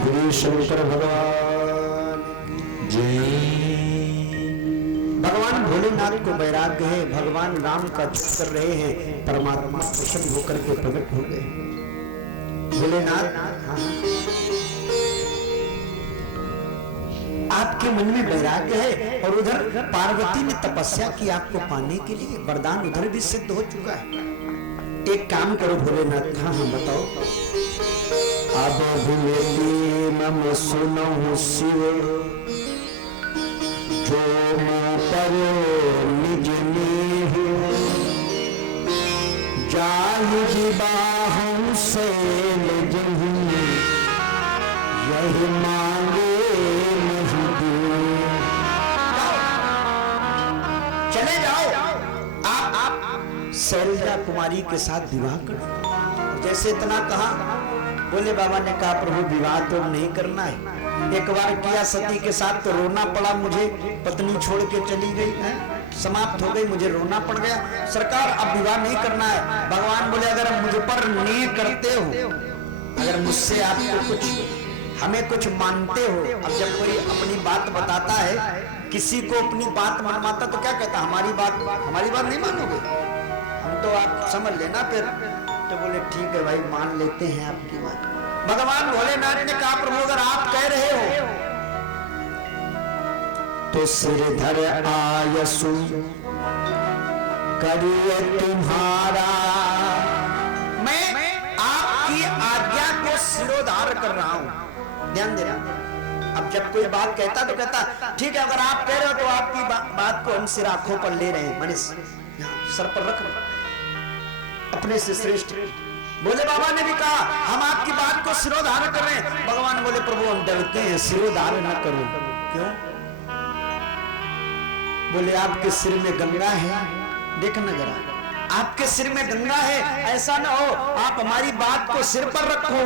गुरु शंकर भगवान जय। भगवान भोलेनाथ को वैराग्य है, भगवान राम का जप कर रहे हैं, परमात्मा प्रसन्न होकर के प्रकट हो गए। भोलेनाथ आपके मन में वैराग्य है और उधर पार्वती ने तपस्या की आपको पाने के लिए, वरदान उधर भी सिद्ध हो चुका है। एक काम करो भोलेनाथ, हाँ हाँ बताओ। अब भूलेती मम सुनो शिव, जो पर निज नेह, जाहि जिबाहु से लजहु, यही मांगे नहीं दे। चले जाओ आप शैलजा कुमारी के साथ विवाह करो। जैसे इतना कहा, बोले बाबा ने कहा प्रभु विवाह तो नहीं करना है। एक बार किया सती के साथ तो रोना पड़ा मुझे, पत्नी छोड़ के चली गई है, समाप्त हो गई, मुझे रोना पड़ गया। सरकार अब विवाह नहीं करना है। भगवान बोले अगर मुझ पर नेह करते हो, अगर मुझसे आपको कुछ, हमें कुछ मानते हो। अब जब कोई अपनी बात बताता है, किसी को अपनी बात मनवाता तो क्या कहता, हमारी बात नहीं मानोगे, हम तो आप समझ लेना फिर। तो बोले ठीक है भाई, मान लेते हैं आपकी बात। भगवान भोलेनाथ ने कहा प्रभु अगर आप कह रहे हो तो सिर धर आयसु करिए तुम्हारा, मैं आपकी आज्ञा को सिरोधार कर रहा हूं। ध्यान देना, अब जब कोई बात कहता तो कहता ठीक है, अगर आप कह रहे हो तो आपकी बात को हम सिर आंखों पर ले रहे हैं, माने सर पर रख रहे, अपने से श्रेष्ठ। बोले बाबा ने भी कहा हम आपकी बात को सिरोधारण कर रहे हैं। भगवान बोले प्रभु हम डरते हैं, सिरोधारण न करो। क्यों? बोले आपके सिर में गंगा है, देखना जरा, आपके सिर में गंगा है, ऐसा ना हो आप हमारी बात को सिर पर रखो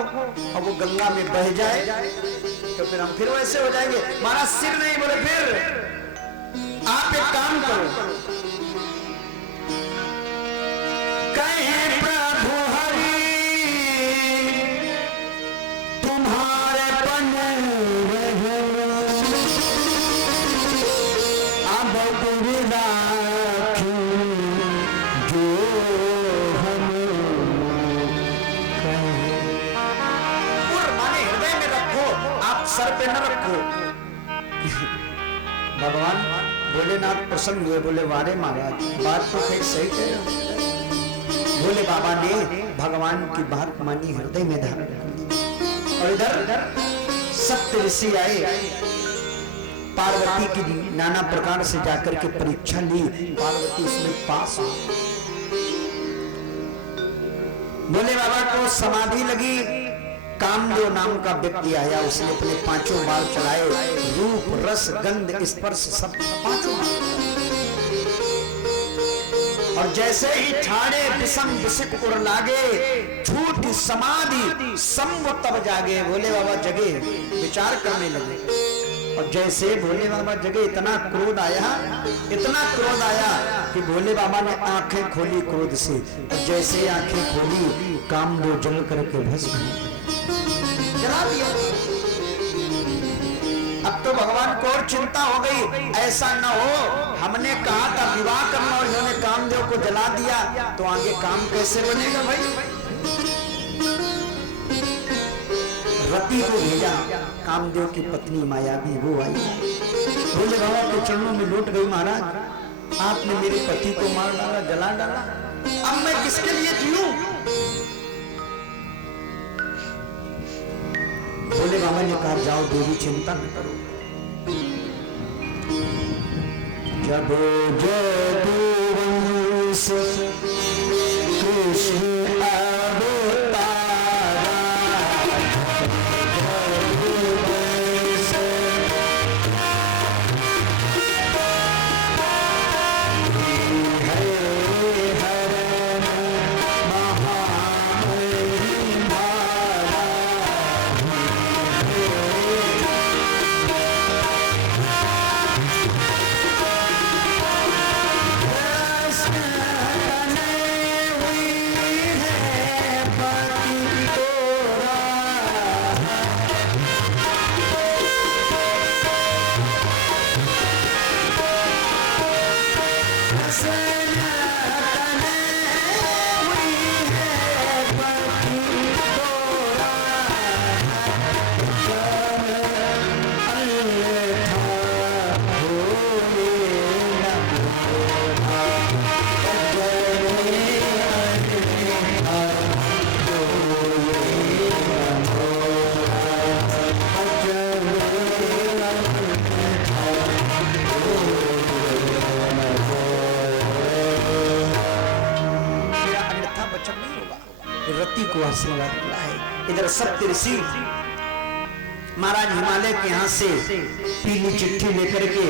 और वो गंगा में बह जाए तो फिर हम फिर वैसे हो जाएंगे, हमारा सिर नहीं। बोले फिर आप एक काम करो, कहे प्रभु हरि तुम्हारे पन अब गुरु राखी जो हम कहे। माने हृदय में रखो, आप सर पे न रखो। भगवान भोलेनाथ प्रसन्न हुए, बोले वारे महाराज बात तो कहीं सही कह रहे हो। भोले बाबा ने भगवान की बात मानी, हृदय में धारण कर दी। और इधर सप्त ऋषि आए, पार्वती की नाना प्रकार से जाकर के परीक्षा ली, पार्वती उसमें पास हो। भोले बाबा को समाधि लगी, कामदेव नाम का व्यक्ति आया, उसने अपने 5 बाल चलाए, रूप रस गंध स्पर्श सब 5 बार। और जैसे ही ठाणे विषम विषिक उड़ लागे, झूठ समाधि संग तब जागे। भोले बाबा जगे, विचार करने लगे। और जैसे भोले बाबा जगे, इतना क्रोध आया कि भोले बाबा ने आंखें खोली क्रोध से। और जैसे आंखें खोली, कामदेव जल करके भस्म जला दिया। अब तो भगवान को और चिंता हो गई, ऐसा न हो हमने कहा था विवाह करना और इन्होंने कामदेव को जला दिया, तो आगे काम कैसे बनेगा भाई। रति को भेजा, कामदेव की पत्नी मायावी वो आई, भोले बाबा के चरणों में लौट गई, महाराज आपने मेरे पति को मार डाला, जला डाला, अब मैं किसके लिए जीऊं। भोले बाबा ने कहा जाओ देवी चिंता न करो, जब जदुवंश कृष्ण आशीर्वाद मिला है। इधर सप्त ऋषि महाराज हिमालय के यहाँ से पीली चिट्ठी लेकर के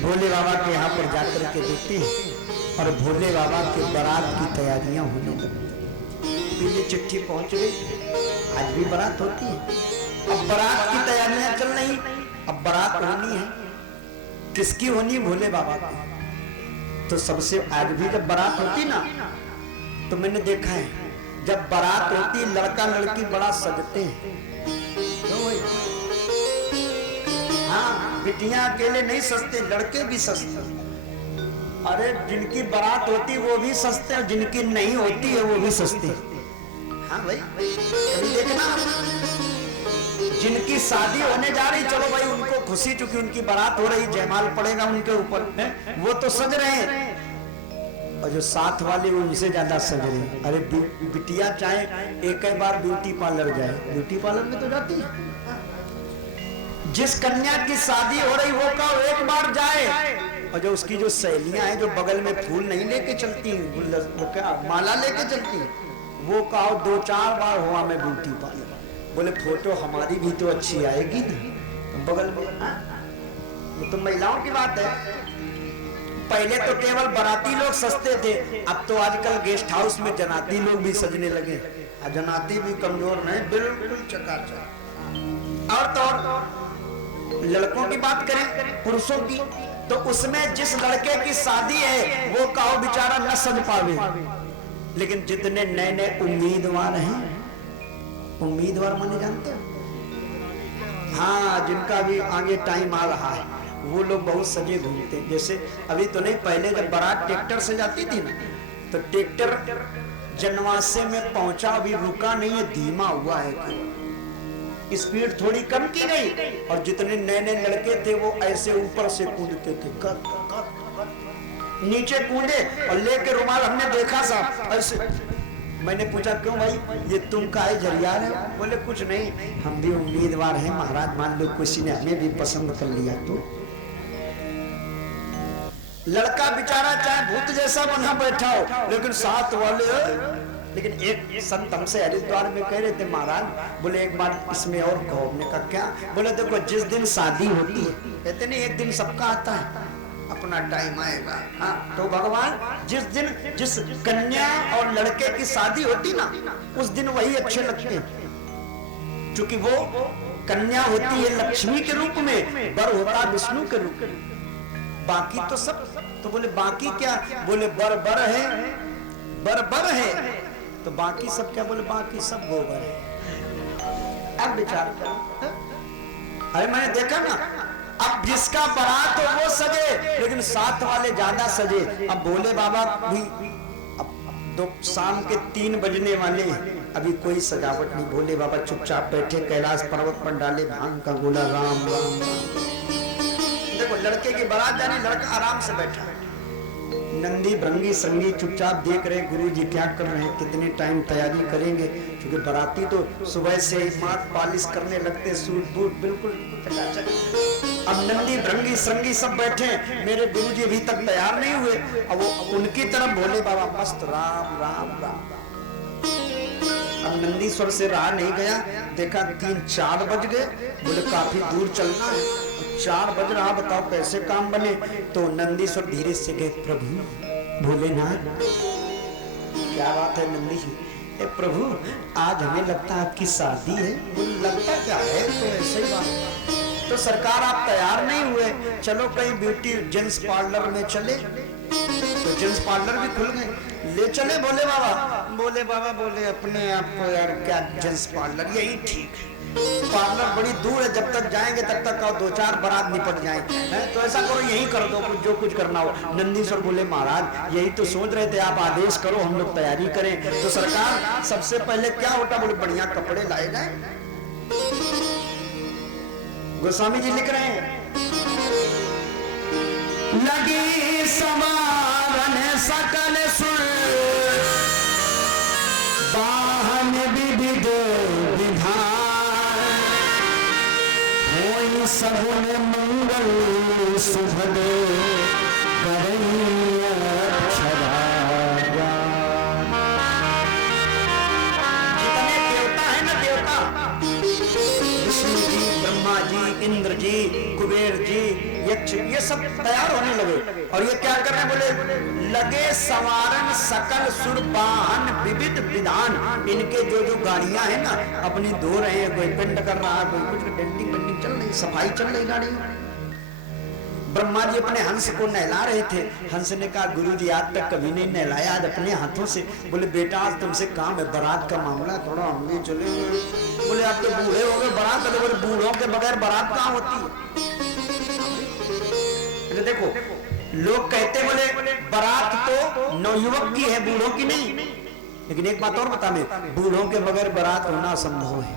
भोले बाबा के यहाँ पर जाकर के देते हैं और भोले बाबा के बारात की तैयारियां होने लगती। पीली चिट्ठी पहुंच गई, आज भी बारात होती है। अब बारात की तैयारियां चल रही, अब बारात होनी है, किसकी होनी? भोले बाबा की। तो सबसे आज भी जब बारात होती ना, तो मैंने देखा है जब बारात होती लड़का लड़की बड़ा सजते हैं। हाँ, बिटियां अकेले नहीं सजते, लड़के भी सजते। अरे जिनकी बारात होती वो भी सजते और जिनकी नहीं होती है वो भी सजते। हाँ भाई, कभी देखना जिनकी शादी होने जा रही, चलो भाई उनको खुशी, चूंकि उनकी बारात हो रही, जयमाल पड़ेगा उनके ऊपर, वो तो सज रहे हैं। और जो साथ वाले उनसे ज्यादा सज रहे हैं। अरे बिटिया चाहे एक बार ब्यूटी पार्लर जाए, ब्यूटी पार्लर में तो जाती है। जिस कन्या की शादी हो रही वो का एक बार जाए, और जो उसकी जो सहेलियां हैं जो बगल में फूल नहीं लेके चलती, वो क्या माला लेके चलती, वो कहो 2-4 बार हुआ मैं ब्यूटी पार्लर। बोले फोटो हमारी भी तो अच्छी आएगी ना बगल में। ये तो महिलाओं की बात है। पहले तो केवल बाराती लोग सस्ते थे, अब तो आजकल गेस्ट हाउस में जनाती लोग भी सजने लगे। जनाती भी कमजोर नहीं, बिल्कुल चकाचक। और तो लड़कों की बात करें, पुरुषों की, तो उसमें जिस लड़के की शादी है वो कहो बेचारा न सज पावे, लेकिन जितने नए नए उम्मीदवार हैं, उम्मीदवार माने जानते हो? हाँ, जिनका भी आगे टाइम आ रहा है वो लोग बहुत सजे घूमते हैं। जैसे अभी तो नहीं, पहले जब बारात ट्रैक्टर से जाती थी ना, तो ट्रैक्टर जनवासे में पहुंचा, अभी रुका नहीं है, धीमा हुआ है, स्पीड थोड़ी कम की गई, और जितने नए नए लड़के थे वो ऐसे ऊपर से कूदते थे, नीचे कूदे और लेके रुमाल। हमने देखा साहब ऐसे। मैंने पूछा क्यों भाई, ये तुम का है जरिया है? बोले कुछ नहीं, हम भी उम्मीदवार हैं महाराज, मान लो किसी ने हमें भी पसंद कर लिया तो। लड़का बेचारा चाहे भूत जैसा बना बैठा हो, लेकिन साथ वाले। लेकिन एक संत हमसे हरिद्वार में कह रहे थे महाराज, बोले एक बार इसमें और कहो। हमने कहा क्या? बोले देखो जिस दिन शादी होती है, कहते नहीं एक दिन सबका आता है, अपना टाइम आएगा। हाँ, तो भगवान जिस कन्या और लड़के की शादी होती ना, उस दिन वही अच्छे लगते हैं, क्योंकि वो कन्या होती है लक्ष्मी के रूप में, वर होता विष्णु के रूप में। बाकी तो सब, तो बोले बाकी क्या? बोले बर बर है, बर बर है, तो बाकी सब क्या? बोले बाकी सब गोबर है। अब विचार करो। अरे मैंने देखा ना, अब जिसका बारात हो वो सजे, लेकिन साथ वाले ज्यादा सजे। अब भोले बाबा भी अब शाम के 3 बजने वाले, अभी कोई सजावट नहीं। भोले बाबा चुपचाप बैठे कैलाश पर्वत पर, डाले भांग का गोला, राम राम राम। देखो लड़के की बारात जानी, लड़का आराम से बैठा, नंदी भृंगी संगी चुपचाप देख रहे गुरुजी क्या कर रहे हैं, कितने टाइम तैयारी करेंगे, क्योंकि बाराती तो सुबह से ही माथ पालिश करने लगते, सूट बूट बिल्कुल चकाचक। अब नंदी भृंगी संगी सब बैठे, मेरे गुरुजी अभी तक तैयार नहीं हुए, अब वो उनकी तरफ भोले बाबा मस्त राम राम राम। अब नंदीश्वर से रहा नहीं गया, देखा 3-4 बज गए, बोले काफी दूर चलना है, 4 बज रहा, बताओ कैसे काम बने। तो नंदीश्वर धीरे से गए, प्रभु भोलेनाथ क्या बात है नंदी जी? प्रभु आज हमें लगता है आपकी शादी है। बोले लगता क्या है, तो ऐसे ही बात। तो सरकार आप तैयार नहीं हुए, चलो कहीं ब्यूटी जेंट्स पार्लर में चले। तो जेंट्स पार्लर भी खुल गए, ले चले भोले बाबा। भोले बाबा बोले अपने आप को यार क्या जेंट्स पार्लर, यही ठीक है, पार्लर बड़ी दूर है, जब तक जाएंगे तब तक 2-4 बारात निपट जाएंगे, तो ऐसा करो यही कर दो कुछ, जो कुछ करना हो। नंदीश्वर बोले महाराज यही तो सोच रहे थे, आप आदेश करो हम लोग तैयारी करें। तो सरकार सबसे पहले क्या होता? बोले बढ़िया कपड़े लाए जाए। गोस्वामी जी लिख रहे हैं, लगी समावन सकल सुर, वाहन विविध विधान, होई सगुन मंगल सुभद, जितने ब्रह्मा जी, इंद्र जी, कुबेर जी, यक्ष, ये सब तैयार होने लगे। और ये क्या कर रहे हैं? बोले लगे सवारन सकल सुर वाहन विविध विधान। इनके जो जो गाड़ियां हैं ना अपनी धो रहे हैं, कोई पेंट कर रहा है, कोई कुछ डेंटिंग पेंटिंग चल रही, सफाई चल रही गाड़ी में। ब्रह्मा जी अपने हंस को नहला रहे थे। हंस ने कहा गुरु जी आज तक कभी नहीं नहलाया, आज अपने हाथों से। बोले बेटा आज तुमसे काम है, बारात का मामला, थोड़ा हम भी चले। बोले आप तो बूढ़े हो गए, बारात। बोले बूढ़ों के बगैर बारात कहाँ होती है? देखो लोग कहते बोले बारात तो नवयुवक की है, बूढ़ों की नहीं। लेकिन एक बात और बता मैं, बूढ़ों के बगैर बारात होना असंभव है।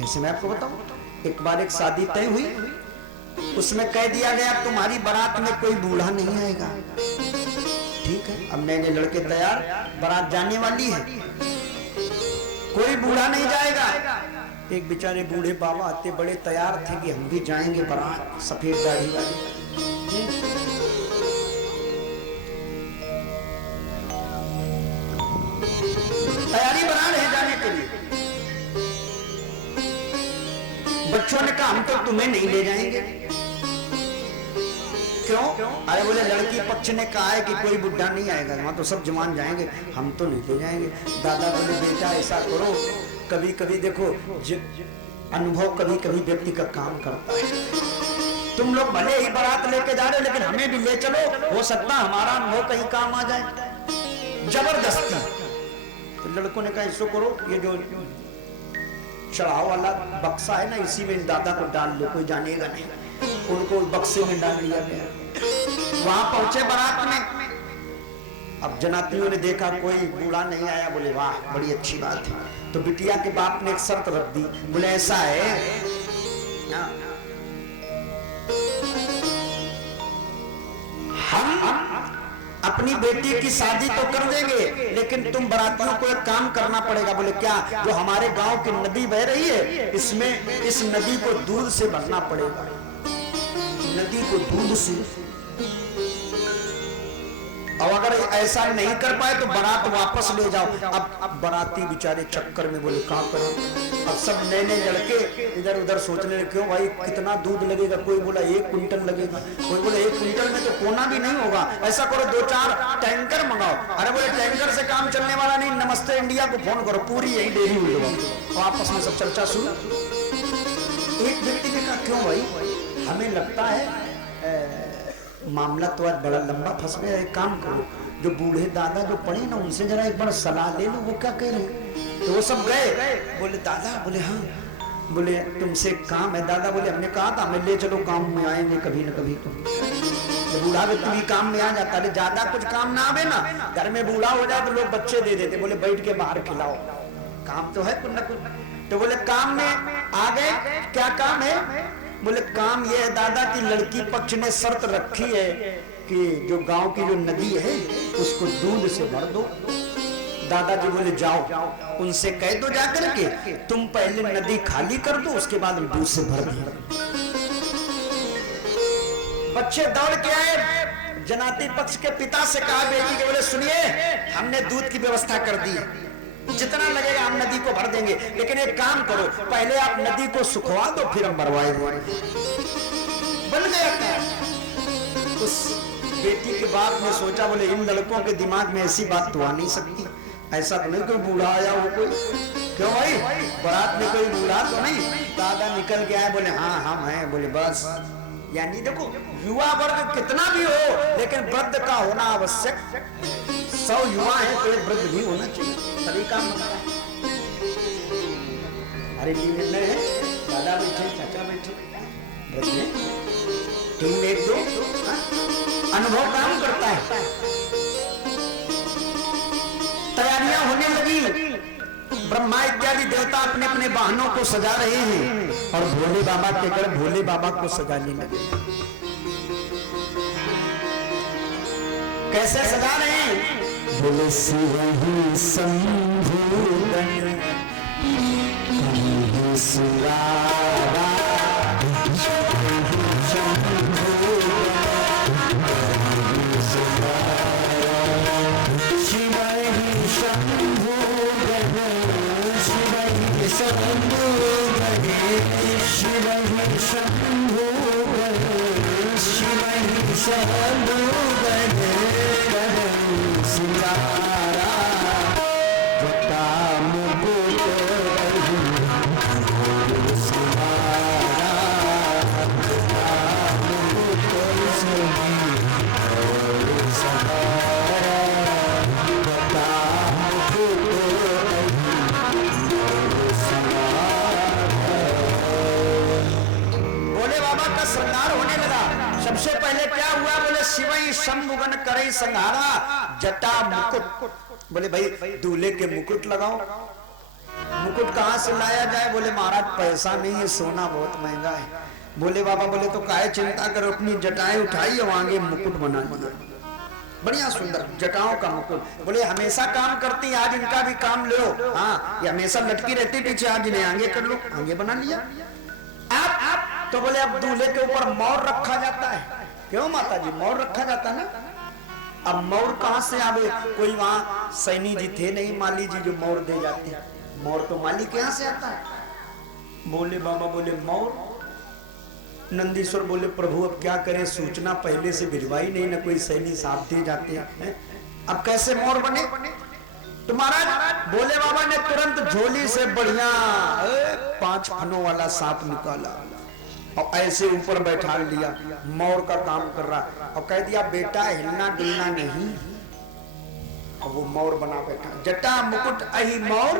जैसे मैं आपको बताऊं, एक बार एक शादी तय हुई, उसमें कह दिया गया तुम्हारी बारात में कोई बूढ़ा नहीं आएगा। ठीक है, अब मैंने लड़के तैयार, बारात जाने वाली है, कोई बूढ़ा नहीं जाएगा। एक बेचारे बूढ़े बाबा आते बड़े तैयार थे कि हम भी जाएंगे बारात, सफेद दाढ़ी वाले। तैयारी बना रहे जाने के लिए। बच्चों ने कहा हम तो तुम्हें नहीं ले जाएंगे। क्यों? अरे बोले लड़की पक्ष ने कहा है कि कोई बुढ़ा नहीं आएगा, वहां तो सब जवान जाएंगे, हम तो नहीं ले जाएंगे। दादा बोले बेटा ऐसा करो, कभी कभी देखो अनुभव कभी कभी व्यक्ति का काम करता है। तुम लोग भले ही बारात लेके जा रहे हो, लेकिन हमें भी ले चलो, हो सकता हमारा अनुभव कहीं काम आ जाए। जबरदस्ती। तो लड़कों ने कहा इसको करो, ये जो चढ़ाव वाला बक्सा है ना, इसी में दादा को डाल लो, कोई जानेगा नहीं। उनको बक्से में डाल लिया गया। वहां पहुंचे बारात में, अब जनातियों ने देखा कोई बूढ़ा नहीं आया। बोले वाह बड़ी अच्छी बात है। तो बिटिया के बाप ने एक शर्त रख दी। बोले ऐसा है हम अपनी बेटी की शादी तो कर देंगे, लेकिन तुम बारातियों को एक काम करना पड़ेगा। बोले क्या? जो हमारे गांव की नदी बह रही है, इसमें इस नदी को दूध से भरना पड़ेगा। नदी को दूध से। और अगर ऐसा नहीं कर पाए तो बारात वापस ले जाओ। अब बाराती बेचारे चक्कर में बोले कहां करो। अब सब नए नए लड़के इधर उधर सोचने लगे क्यों भाई कितना दूध लगेगा। कोई बोला 1 कुंटल लगेगा, कोई बोला 1 कुंटल में तो कोना भी नहीं होगा, ऐसा करो 2-4 टैंकर मंगाओ। अरे बोले टैंकर से काम चलने वाला नहीं, नमस्ते इंडिया को फोन करो, पूरी यही डेरी हुई लोग। आपस में सब चर्चा शुरू। एक व्यक्ति ने कहा क्यों भाई, हमें लगता है मामला तो आज बड़ा लंबा फंस गया। एक काम करो, जो बूढ़े दादा जो पढ़े ना उनसे जरा एक बार सलाह ले लो, वो क्या कह रहे हैं। तो वो सब गए। बोले दादा, बोले हाँ, बोले तुमसे काम है। दादा बोले हमने कहा था हमें ले चलो, काम में आएंगे कभी न कभी। तो बूढ़ा व्यक्ति भी काम में आ जाता है। ज्यादा कुछ काम ना आवे ना, घर में बूढ़ा हो जाए तो लोग बच्चे दे देते। बोले बैठ के बाहर खिलाओ, काम तो है कुछ न कुछ। तो बोले काम में आ गए। क्या काम है? बोले काम ये है दादा की लड़की पक्ष ने शर्त रखी है कि जो गांव की जो नदी है उसको दूध से भर दो। दादाजी बोले जाओ उनसे कह दो जाकर के तुम पहले नदी खाली कर दो, उसके बाद दूध से भर देंगे। बच्चे दौड़ के आए, जनाती पक्ष के पिता से कहा बेटी के, बोले सुनिए हमने दूध की व्यवस्था कर दी है, जितना लगेगा हम नदी को भर देंगे, लेकिन एक काम करो पहले आप नदी को सुखवा दो फिर हम भरवाए देंगे। बन गया क्या? उस बेटी के बाप ने सोचा, बोले इन लड़कों के दिमाग में ऐसी बात तो आ नहीं सकती, ऐसा तो नहीं कोई बूढ़ा आया हो कोई। क्यों भाई बारात में कोई बूढ़ा तो नहीं? दादा निकल के आए, बोले हाँ हम हैं। बोले बस, यानी देखो युवा वर्ग कितना भी हो लेकिन वृद्ध का होना आवश्यक। 100 युवा है तो एक वृद्ध भी होना चाहिए, तभी काम बनता है। अरे टीम में है, दादा बैठे, चाचा बैठे, टीम में 1-2 अनुभव काम करता है। तैयारियां होने लगी, ब्रह्मा इत्यादि देवता अपने अपने वाहनों को सजा रहे हैं और भोले बाबा के घर भोले बाबा को सजाने लगे। कैसे सजा रहे हैं? बोले शिव ही शंभु गण सुरारा, शिव ही शंभु शिव ही शंभु सिंगारा जटा मुकुट सिंगारा जटा मुकुट श्रृंगार होने लगा। सबसे पहले क्या हुआ? बोले शिवई शंभुगन करे संहारा जटा मुकुट। बोले भाई दूल्हे के मुकुट लगाओ। मुकुट कहां से लाया जाए? बोले महाराज पैसा नहीं है, सोना बहुत महंगा है। बोले बाबा बोले तो काहे चिंता करो, अपनी जटाएं उठाई और आगे मुकुट बना लिया, बढ़िया सुंदर जटाओं का मुकुट। बोले हमेशा काम करती, आज इनका भी काम लो। हाँ, ये हमेशा लटकी रहती पीछे, आज इन्हें आगे कर लो, आगे बना लिया। आप तो बोले अब दूल्हे के ऊपर मोर रखा जाता है। क्यों माता जी? मोर रखा जाता ना। अब मोर कहां से आवे? कोई वहां सैनी जी थे नहीं, माली जी जो मोर दे जाते हैं। मोर तो माली के यहां से आता है। बोले बाबा बोले मोर। नंदीश्वर बोले प्रभु अब क्या करें, सूचना पहले से भिजवाई नहीं, ना कोई सैनी साहब दे जाते हैं, अब कैसे मोर बने? तो महाराज बोले बाबा ने तुरंत झोली से बढ़िया 5 फनों वाला सांप निकाला और ऐसे ऊपर बैठा लिया, मोर का काम कर रहा, और कह दिया बेटा हिलना डुलना नहीं। और वो मोर बना बैठा। जटा मुकुट अहि मोर,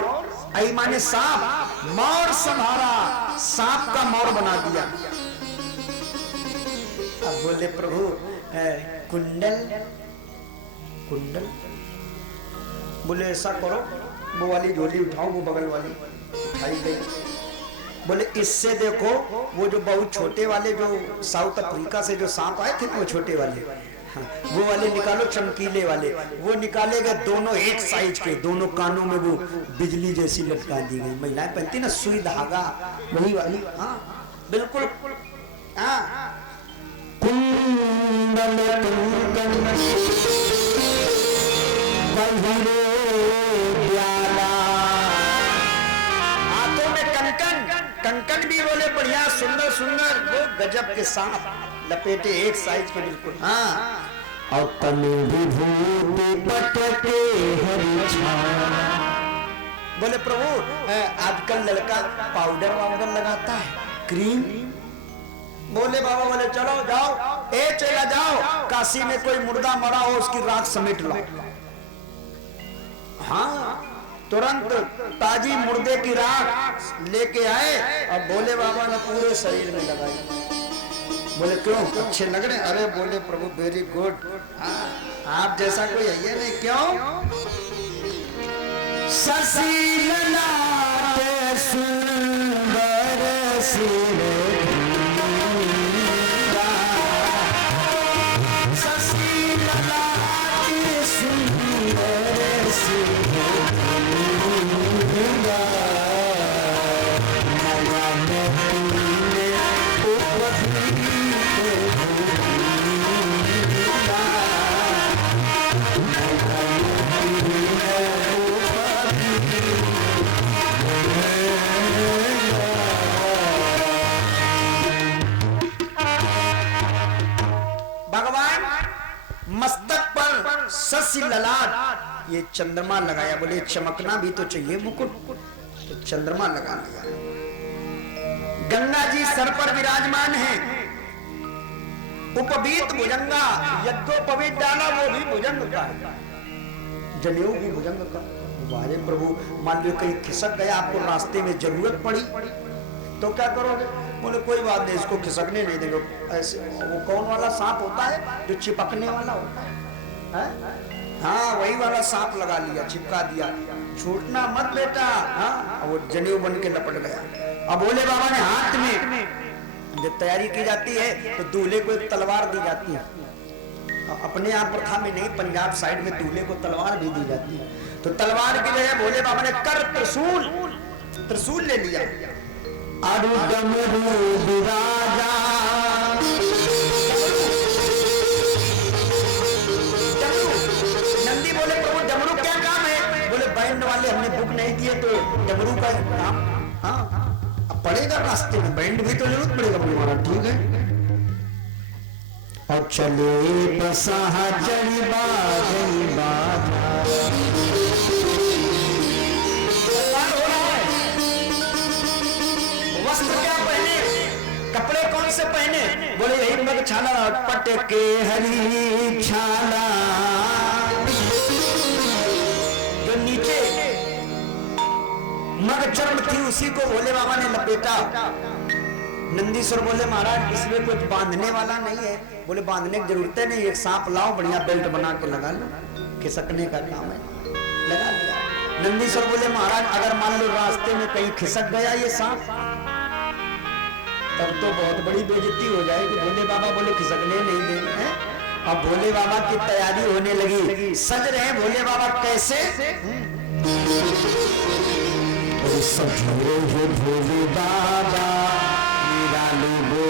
अहि माने सांप, मोर संहारा, सांप का मोर बना दिया। अब बोले प्रभु कुंडल कुंडल। बोले ऐसा करो, वो वाली झोली उठाओ, वो बगल वाली उठाई गई। बोले इससे देखो वो जो बहुत छोटे वाले जो साउथ अफ्रीका से जो सांप आए थे ना, वो छोटे वाले, हाँ, वो वाले निकालो, चमकीले वाले। वो निकाले गए, दोनों एक साइज के, दोनों कानों में वो बिजली जैसी लटका दी गई। महिलाएं पहनती ना सुई धागा, वही वाली। हाँ बिल्कुल। हाँ कुंडल हाथों में कंकन, कंकन भी बोले बढ़िया सुंदर सुंदर, वो गजब के सांप लपेटे एक साइज के बिल्कुल। हाँ और तनु विभूति पटके हरि छाया। बोले प्रभु आजकल लड़का पाउडर वाउडर लगाता है, क्रीम। बोले बाबा बोले चलो जाओ, चला जाओ, काशी में कोई मुर्दा मरा हो उसकी राख समेट लो। हाँ तुरंत ताजी मुर्दे की राख लेके आए और बोले बाबा ने पूरे शरीर में लगाई। बोले क्यों अच्छे लग रहे? अरे बोले प्रभु वेरी गुड, आप जैसा कोई है नहीं। क्यों? शशि ललाट सुंदर सिर मस्तक पर शशि ललाट, ये चंद्रमा लगाया। बोले चमकना भी तो चाहिए मुकुट, तो चंद्रमा लगा लिया। गंगा जी सर पर विराजमान है, उपवीत भुजंगा, यज्ञोपवीत डाला वो भी भुजंग का है, जनेऊ भी भुजंग का। वाहे प्रभु मान लो कहीं खिसक गया, आपको रास्ते में जरूरत पड़ी तो क्या करोगे? बोले कोई बात नहीं, इसको खिसकने नहीं देंगे। ऐसे वो कौन वाला सांप होता है जो चिपकने वाला होता है? हाँ वही वाला सांप लगा लिया, चिपका दिया, छूटना मत बेटा। हाँ वो जनेऊ बन के लपट गया। अब भोले बाबा ने हाथ में जब तैयारी की जाती है तो दूल्हे को एक तलवार दी जाती है। अपने यहाँ प्रथा में नहीं, पंजाब साइड में दूल्हे को तलवार भी दी जाती है। तो तलवार की जगह भोले बाबा ने कर त्रिशूल, त्रिशूल ले लिया। अरु डमरू विराजा, नंदी बोले प्रभु डमरू क्या काम है? बोले बैंड वाले हमने बुक नहीं दिए तो डमरू का काम। हाँ पड़ेगा रास्ते में, बैंड भी तो जरूरत पड़ेगा बोले महाराज ठीक है। और चले बसाहा चली बाजा वस्त्र क्या पहने, कपड़े कौन से पहने, बोले यही मग छाला पट के हरी छाला, जो नीचे मग चर्म थी उसी को भोले बाबा ने लपेटा। नंदीश्वर बोले महाराज इसमें कुछ बांधने वाला नहीं है, बोले बांधने की जरूरत नहीं, एक सांप लाओ बढ़िया बेल्ट बना के लगा लो, खिसकने का काम है, लगा लिया। नंदीश्वर बोले महाराज अगर मान लो रास्ते में कहीं खिसक गया ये सांप तब तो बहुत बड़ी बेइज्जती हो जाएगी। भोले बाबा बोले खिसकने नहीं देंगे हैं। अब भोले बाबा की तैयारी होने लगी, सज रहे भोले बाबा कैसे, सजो हो भोले बाबा मेरा लोगो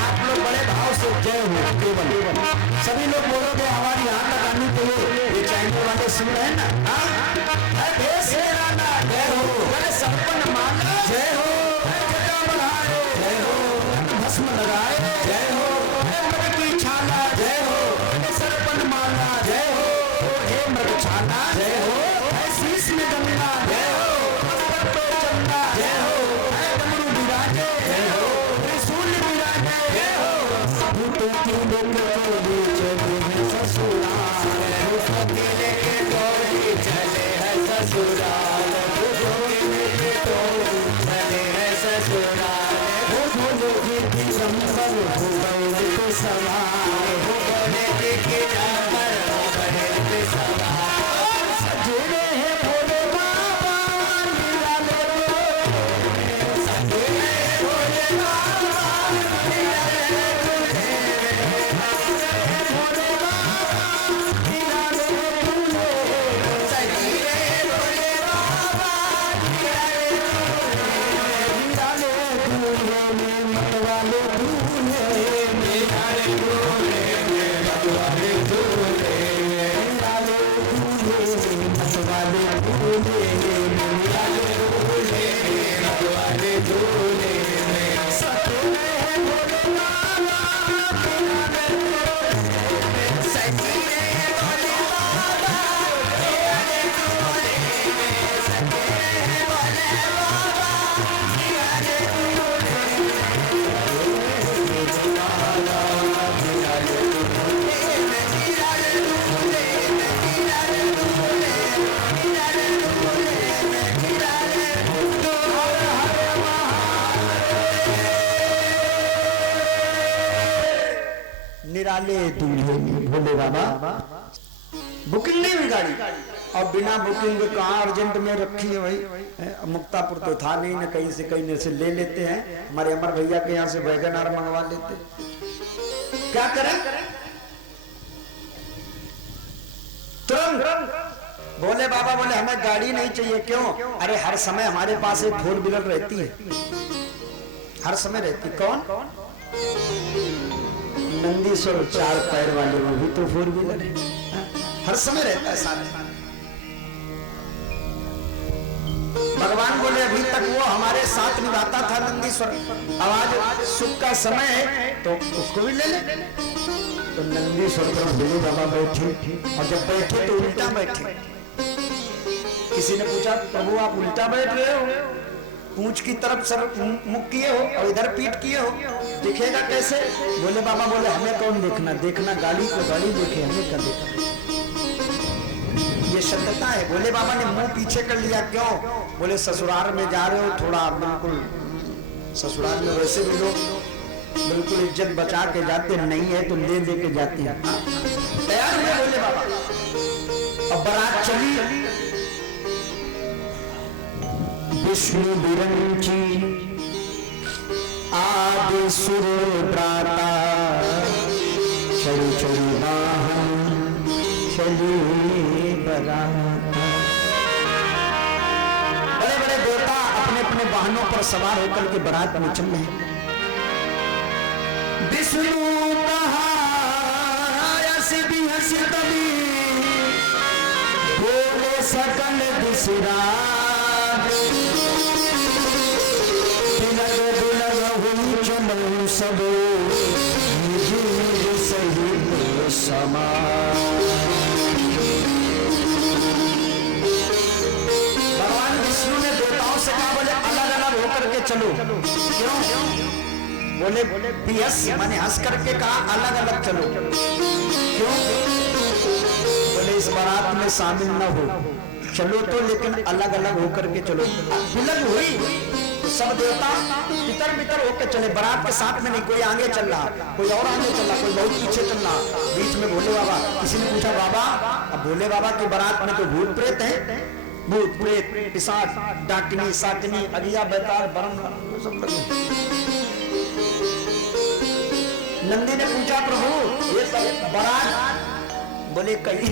आप लोग बड़े भाव से जय हो केवल सभी लोग बोलोगे हमारी यहाँ तक आनी चाहिए, ये चैनल वाले सुन रहे हैं ना, जय हो सरपन माला जय हो, जय हो भस्म लगाए जय हो, मृग की छाला जय हो, सरपन माला जय हो, हे मृग छाला जय हो, शीश में गंगा जय हो, चंदा जय हो, डमरू विराजे जय हो, त्रिशूल विराजे जय हो, ससुराल लेके दौड़ी चले है ससुराल, चले है ससुराल, दिगंबर हो गए तो सवार, हो गए के नंबर हो गए पे सवार, सजने हैं भोले बाबा निराले, सजने हैं भोले बाबा निराले, भोले बाबा निराले, सजने हैं भोले बाबा निराले दूल्हे भोले बाबा। बुकिंग नहीं हुई गाड़ी और बिना बुकिंग के कहाँ अर्जेंट में रखी है भाई। मुक्तापुर तो था नहीं, न कहीं से कहीं से ले लेते हैं। हमारे अमर भैया के यहाँ से वैगनार मंगवा लेते। क्या करें, तुरंत भोले बाबा बोले हमें गाड़ी नहीं चाहिए। क्यों? अरे हर समय हमारे पास एक 4 व्हीलर रहती है, हर समय रहती। कौन? नंदीश्वर 4 पैर वाले, वो भी तो 4 व्हीलर है, हर समय रहता है साथ। भगवान बोले अभी तक वो हमारे साथ निभाता था नंदीश्वर, अब आज सुख का समय है तो उसको भी ले ले। तो नंदीश्वर पर भोले बाबा बैठे, और जब बैठे तो उल्टा बैठे। किसी ने पूछा प्रभु आप उल्टा बैठ रहे हो, पूंछ की तरफ सर मुख किए हो और इधर पीठ किए हो, दिखेगा कैसे? भोले बाबा बोले हमें कौन देखना, देखना गाड़ी को गाड़ी देखे, हमें क्या देखना। ये सत्यता है। भोले बाबा ने मुंह पीछे कर लिया। क्यों? बोले ससुराल में जा रहे हो, थोड़ा बिल्कुल ससुराल में वैसे भी लोग बिल्कुल इज्जत बचा के जाते, नहीं है तो ले दे के जाते हैं। तैयार हुए भोले बाबा, अब बारात चली। विष्णु विरंची आदि सुर प्राता, चली चली वाहन चली बरात। बड़े बड़े देवता अपने अपने वाहनों पर सवार होकर के बारात में चल रहे हैं। विष्णु कहा ऐसे भी हंसी तभी, बोले सकल दिशरा, बिलग बिलग हुई चलो सब, निज निज सही समा। भगवान विष्णु ने देवताओं से कहा बोले अलग अलग होकर के चलो। क्यों? बोले बीएस माने हंस करके कहा अलग अलग चलो। क्यों? बोले इस बारात में शामिल न हो, चलो तो लेकिन अलग अलग होकर के चलो। विलग हुई तो सब देवता तितर बितर होकर चले, बारात के साथ में नहीं। कोई आगे चल रहा, कोई और आगे चल रहा, कोई बहुत पीछे चल रहा, बीच में भोले बाबा। किसी ने पूछा बाबा अब भोले बाबा की बारात में तो भूत प्रेत है, भूत प्रेत पिशाच डाकिनी साकिनी अगिया बेतार बरम सब लगे। नंदी ने पूछा प्रभु ये सब बारात? बोले कहीं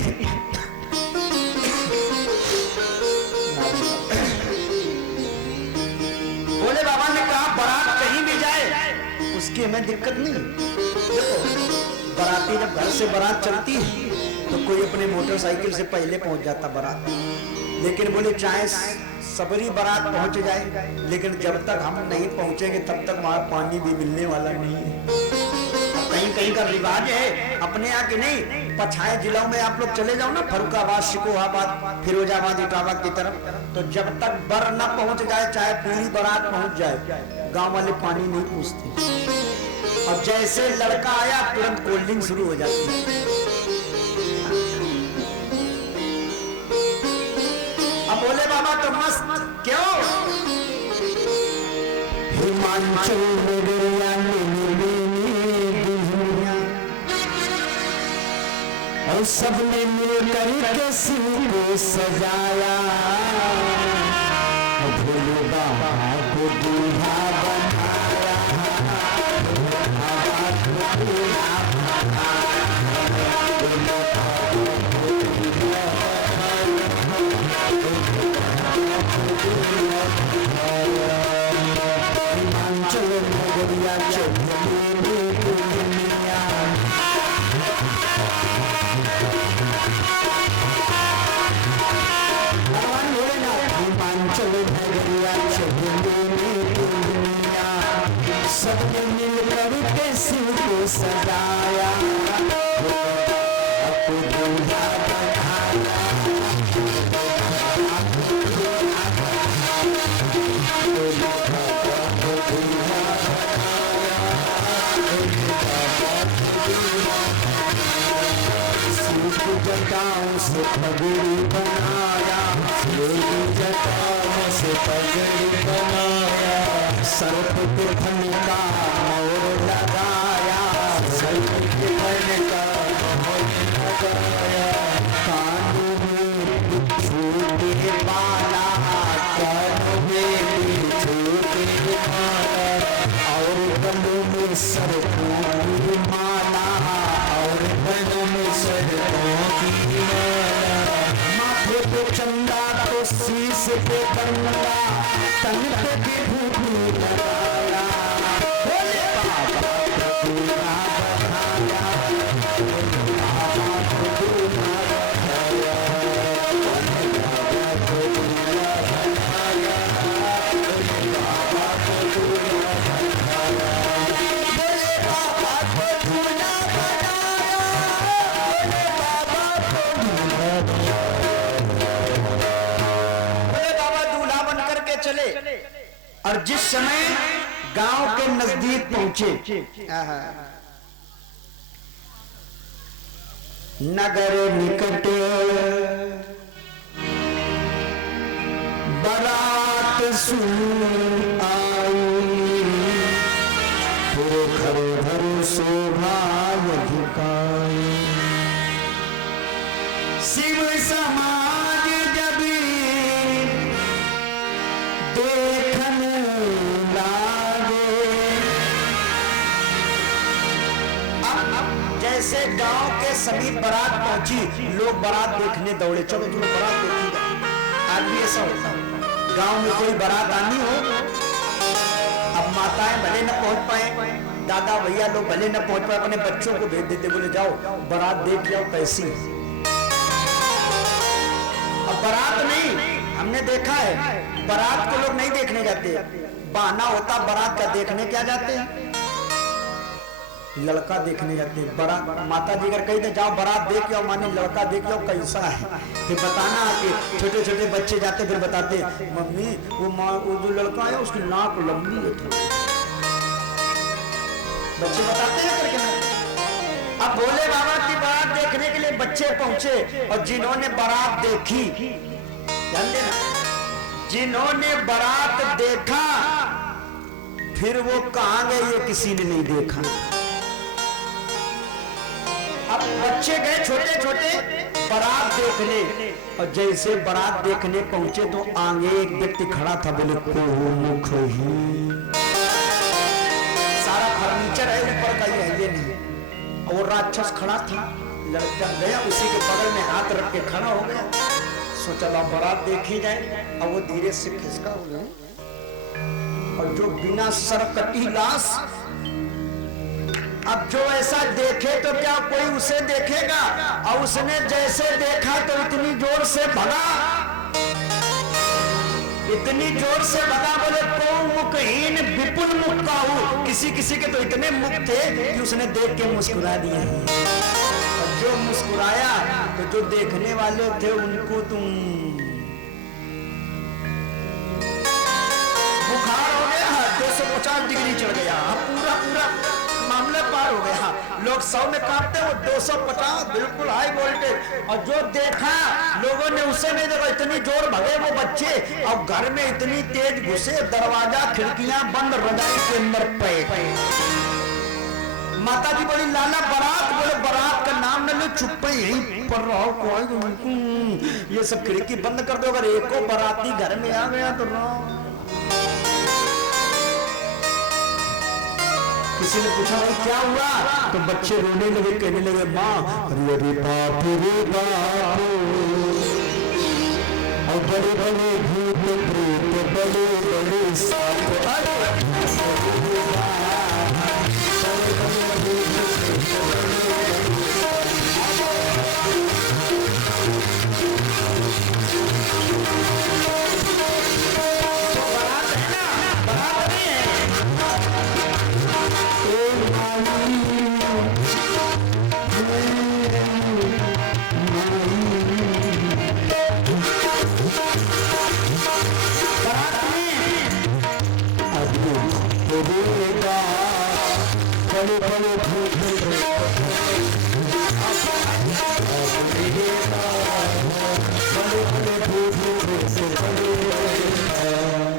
भोले बाबा ने कहा बारात कहीं भी जाए उसकी हमें दिक्कत नहीं। देखो बाराती जब घर से बारात चलती है तो कोई अपने मोटरसाइकिल से पहले पहुंच जाता बारात, लेकिन बोले चाहे सबरी बारात पहुंच जाए, लेकिन जब तक हम नहीं पहुंचेंगे तब तक वहां पानी भी मिलने वाला नहीं है। कहीं कहीं का रिवाज है, अपने यहाँ की नहीं। पछाए जिलों में आप लोग चले जाओ ना, फरुखाबाद, शिकोहाबाद, फिरोजाबाद, इटावा की तरफ, तो जब तक बर न पहुंच जाए चाहे पूरी बारात पहुंच जाए, गांव वाले पानी नहीं पूछते। और जैसे लड़का आया तुरंत कोल्ड ड्रिंक शुरू हो जाती है। अब बोले बाबा तो मस्त। क्यों? हिमाचल और सबने मिलकर के शिव को सजाया, भोले बाबा को दूल्हा बनाया, बाबा को दूल्हा हिमाचल नगरिया सबने मिलकर के शिव को सजाया, दूल्हा जटाओं से पगड़ी बनाया, जटाओं से पगड़ी बनाया, सर्प के फन का मोर लगाया, सर्प के शीश पे कंगा तन पे विभूति लगाया बोले बाबा को दूल्हा बनाया बाबा को दूल्हा बनाया बाबा को दूल्हा बनाया बाबा को दूल्हा बनाया बोले बाबा को दूल्हा बनाया बोले बाबा को दूल्हा बोले बाबा दूल्हा बन करके चले। और जिस समय गांव के नजदीक पहुंचे नगर निकटे बारात सुन आई पोखर भर शोभा अधिकारी शिव समाज जब देखन लागे। अब जैसे गांव के समीप बारात पहुंची लोग बारात देखने दौड़े, चलो चलो बारात देखिएगा। आदमी ऐसा होता है गांव में कोई बारात आनी हो, अब माताएं भले न पहुंच पाए, दादा भैया लोग भले न पहुंच पाए, अपने बच्चों को भेज देते, बोले जाओ बारात देख जाओ कैसी। अब बारात नहीं, हमने देखा है बारात को लोग नहीं देखने जाते, बहाना होता बारात का, देखने क्या जाते हैं, लड़का देखने जाते हैं। बारात माता जी अगर कही तो जाओ बारात देख आओ, माने लड़का देख आओ कैसा है, फिर बताना कि छोटे छोटे बच्चे जाते फिर बताते मम्मी वो जो लड़का है उसकी नाक लंबी है थोड़ी, बच्चे बताते हैं करके ना। अब भोले बाबा की बारात देखने के लिए बच्चे पहुंचे और जिन्होंने बारात देखी, ध्यान देना, जिन्होंने बारात देखा फिर वो कहां गए ये किसी ने नहीं देखा। अब बच्चे गए छोटे छोटे बारात देखने, और जैसे बारात देखने पहुंचे तो आगे एक व्यक्ति खड़ा था, बोले मुख ही सारा फर्नीचर है ऊपर का ये है ये नहीं, और वो राक्षस खड़ा था। लड़का गया उसी के बगल में हाथ रख के खड़ा हो गया, सोचा ला बारात देखी जाए। अब वो धीरे से खिसका हो गया, और जो बिना सर कटी लाश, अब जो ऐसा देखे तो क्या कोई उसे देखेगा, और उसने जैसे देखा तो इतनी जोर से भगा, इतनी जोर से भगा, बोले को मुखहीन विपुल मुख काहू, किसी किसी के तो इतने मुख थे कि उसने देख के मुस्कुरा दिया। और जो मुस्कुराया तो जो देखने वाले थे उनको तुम बुखार हो गया, 250 डिग्री चढ़ गया, पूरा पूरा मामला पार हो गया। लोग 100 में काटते, वो 250 बिल्कुल हाई वोल्टेज। और जो देखा लोगों ने उसे नहीं देखा, इतनी जोर भगे वो बच्चे, और घर में इतनी तेज घुसे, दरवाजा खिड़कियां बंद, रजाई के अंदर पैक। माता जी बोली लाला बारात, बोले बारात का नाम न लो, चुप यहीं पर रहो, कोई ये सब खिड़की बंद कर दो, अगर एको बाराती घर में आ गया तो रहो। किसी ने पूछा भाई क्या हुआ, तो बच्चे रोने लगे, कहने लगे माँ अरे बाप रे बाप, और बड़े बड़े भूत प्रेत बड़े बड़े सांप,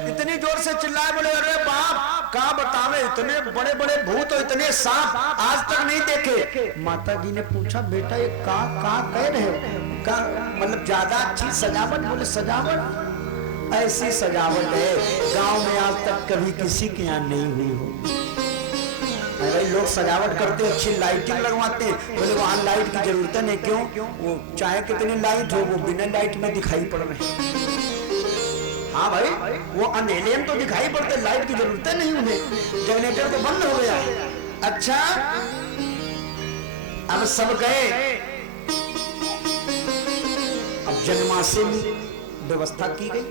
इतनी जोर से चिल्लाए, बोले अरे बाप का बतावे, इतने बड़े बड़े भूत और इतने सांप आज तक नहीं देखे। माता जी ने पूछा बेटा ये का कह रहे हो, का मतलब ज्यादा अच्छी सजावट, बोले सजावट ऐसी सजावट है गांव में आज तक कभी किसी के यहाँ नहीं हुई हो। भाई लोग सजावट करते, अच्छी लाइटिंग लगवाते, बोले वहां लाइट की जरूरत नहीं, क्यों, वो चाहे कितनी लाइट हो वो बिना लाइट में दिखाई पड़ रहे हैं। हाँ भाई, वो अंधेरे में तो दिखाई पड़ते, लाइट की जरूरत नहीं उन्हें, जनरेटर तो बंद हो गया। अच्छा, अब सब गए। अब जनमासे में व्यवस्था की गई।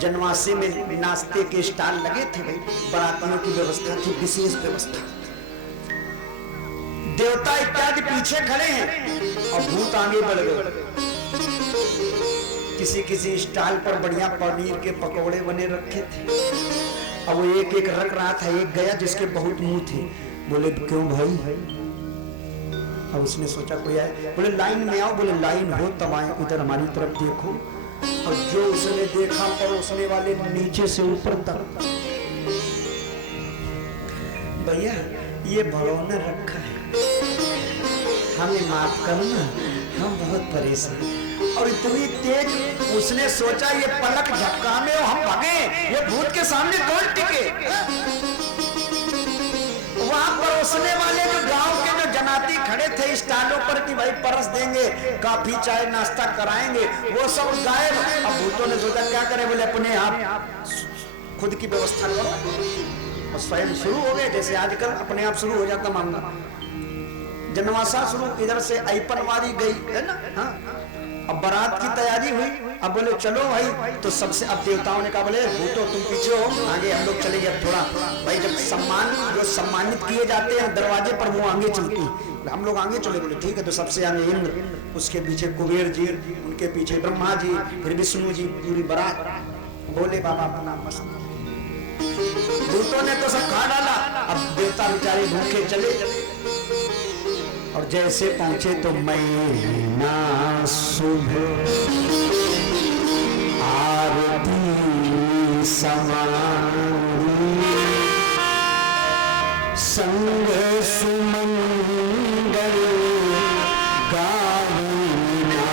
जनमासे में नाश्ते के स्टॉल लगे थे भाई, बरातियों की व्यवस्था थी, विशेष व्यवस्था। देवता इत्यादि पीछे खड़े हैं और भूत आगे बढ़ गए। किसी किसी स्टॉल पर बढ़िया पनीर के पकौड़े बने रखे थे। अब वो एक एक रख रहा था, एक गया जिसके बहुत मुंह थे। बोले क्यों भाई? अब उसने सोचा कोई आए, बोले लाइन में आओ। बोले लाइन हो तब आए, इधर हमारी तरफ देखो। और जो उसने देखा परोसने वाले नीचे से ऊपर तक, भैया ये भगोना रखा है, हमें माफ करना, हम बहुत परेशान। और इतनी तेज उसने सोचा ये पलक झपकाने और हम भागे, ये भूत के सामने कौन टिके। वहां परोसने वाले जो गांव के जो जनाती खड़े थे स्टॉलों पर कि भाई परस देंगे, काफी चाय नाश्ता कराएंगे, वो सब गायब। अब भूतों ने सोचा क्या करें, बोले अपने आप खुद की व्यवस्था करो। और स्वयं शुरू हो गए, जैसे आजकल अपने आप शुरू हो जाता मामला। जनवासा शुरू, इधर से ऐपनवारी गई है ना। हाँ, अब बारात की तैयारी हुई। अब बोले चलो भाई, तो सबसे अब देवताओं ने कहा बोले भूतो तुम पीछे हो, आगे हम लोग चलेंगे। अब थोड़ा भाई, जब सम्मान जो सम्मानित किए जाते हैं दरवाजे पर, वो आगे चलती हैं, हम लोग आगे चले। बोले ठीक है। तो सबसे आगे इंद्र, उसके पीछे कुबेर जी, उनके पीछे ब्रह्मा जी, फिर विष्णु जी, पूरी बारात। बोले बाबा अपना मस्त। भूतों ने तो सब खा डाला। अब देवता बेचारे भूखे चले। और जैसे पहुंचे तो महीना सुबह आरती समानी, संग सुमंगल गाना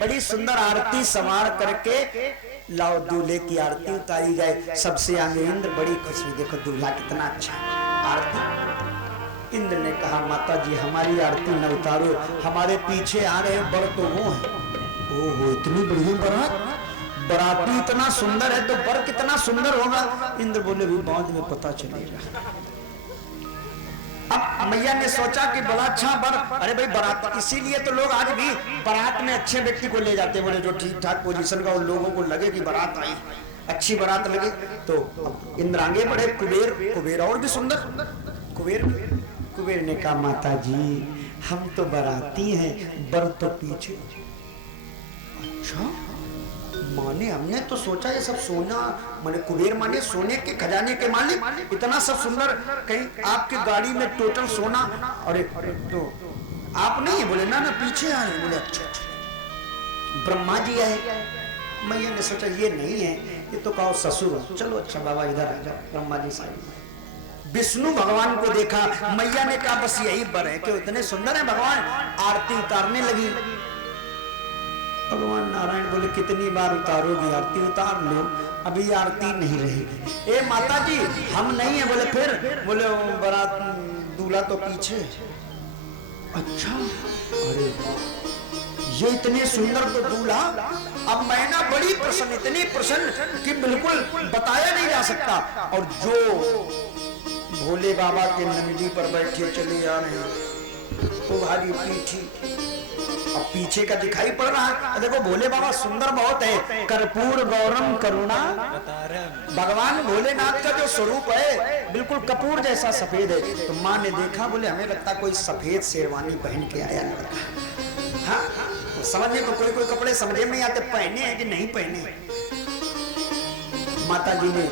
बड़ी सुंदर आरती संवार करके लाओ, दूल्हे की आरती उतारी जाए। सबसे आगे इंद्र, बड़ी खुशी, देखो दूल्हा कितना अच्छा आरती। इंद्र ने कहा माता जी हमारी आरती न उतारो, हमारे पीछे आ रहे बर तो वो है। ओहो इतनी बढ़िया बारात, बराती इतना सुंदर है तो बर कितना सुंदर होगा। इंद्र बोले भी बाद में पता चलेगा। अब मैया ने सोचा कि बड़ा अच्छा बर, अरे भाई बारात, इसीलिए तो लोग आज भी बारात में अच्छे व्यक्ति को ले जाते हैं। बोले जो ठीक ठाक पोजीशन का, उन लोगों को लगे कि बारात आई, अच्छी बारात लगे। तो इंद्र आगे बढ़े। कुबेर और भी सुंदर। कुबेर ने कहा माता जी हम तो बाराती हैं, बर तो पीछे। अच्छा माने, हमने तो सोचा ये सब सोना, माने कुबेर माने सोने के खजाने के मालिक, इतना सब सुंदर, कहीं आपकी गाड़ी में टोटल सोना। और एक तो आप नहीं है। बोले ना ना पीछे आ रहे। बोले अच्छा ब्रह्मा जी आए। मैया ने सोचा ये नहीं है, ये तो कहो ससुर। चलो अच्छा बाबा इधर आ जाओ। ब्रह्मा जी साइड। विष्णु भगवान को देखा। मैया ने कहा बस यही बर है कि इतने सुंदर है भगवान। आरती उतारने लगी। भगवान नारायण बोले कितनी बार उतारोगी आरती? उतार लो, अभी आरती नहीं रहेगी। ए माता जी हम नहीं है। बोले फिर? बोले बारात दूल्हा तो पीछे। अच्छा अरे ये इतने सुंदर तो दूल्हा। अब मैना बड़ी प्रसन्न, इतनी प्रसन्न कि बिल्कुल बताया नहीं जा सकता। और जो भोले बाबा के नंदी पर बैठे चले आ रहे हैं, वो भारी पीठी और पीछे का दिखाई पड़ रहा है। देखो भोले बाबा सुंदर बहुत है, कर्पूर गौरम करुणा, भगवान भोलेनाथ का जो स्वरूप है बिल्कुल कपूर जैसा सफेद है। तो माँ ने देखा, बोले हमें लगता कोई सफेद शेरवानी पहन के आया लड़का। हाँ, समझने को कोई कपड़े समझे नहीं आते, पहने हैं कि नहीं पहने। माता जी ने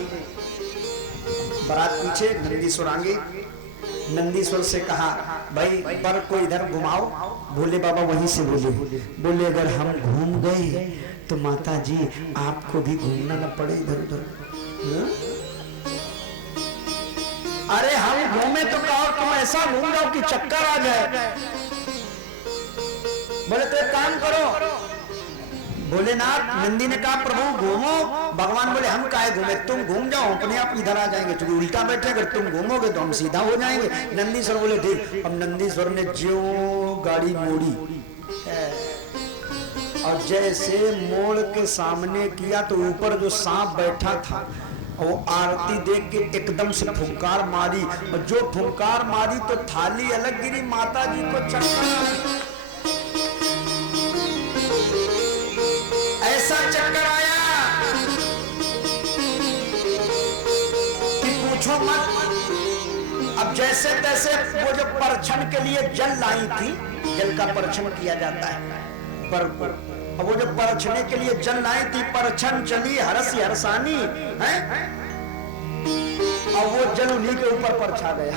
बारात पीछे नंदीश्वर आगे, नंदीश्वर से कहा भाई बर को इधर घुमाओ। भोले बाबा वहीं से बोले अगर हम घूम गए तो माता जी आपको भी घूमना न पड़े इधर उधर। अरे हम घूमे तो कहो, तुम ऐसा घूम जाओ कि चक्कर आ जाए। बोले तो एक काम करो, भोलेनाथ नंदी ने कहा प्रभु घूमो। भगवान बोले हम काहे घूमे, तुम घूम जाओ अपने आप इधर आ जाएंगे, क्योंकि उल्टा बैठे अगर तुम घूमोगे तो हम सीधा हो जाएंगे। नंदीश्वर बोले ठीक। अब नंदीश्वर ने जो गाड़ी मोड़ी और जैसे मोड़ के सामने किया तो ऊपर जो सांप बैठा था वो आरती देख के एकदम से फुंकार मारी, और जो फुंकार मारी तो थाली अलग गिरी, माता जी को चक्कर ऐसा चक्कर आया कि पूछो मत। अब जैसे तैसे वो जो परछन के लिए जल लाई थी, जल का परछन किया जाता है पर अब वो जो परछने के लिए जल लाई थी, परछन चली हरसी हरसानी है, और वो जल उन्हीं के ऊपर परछा गया।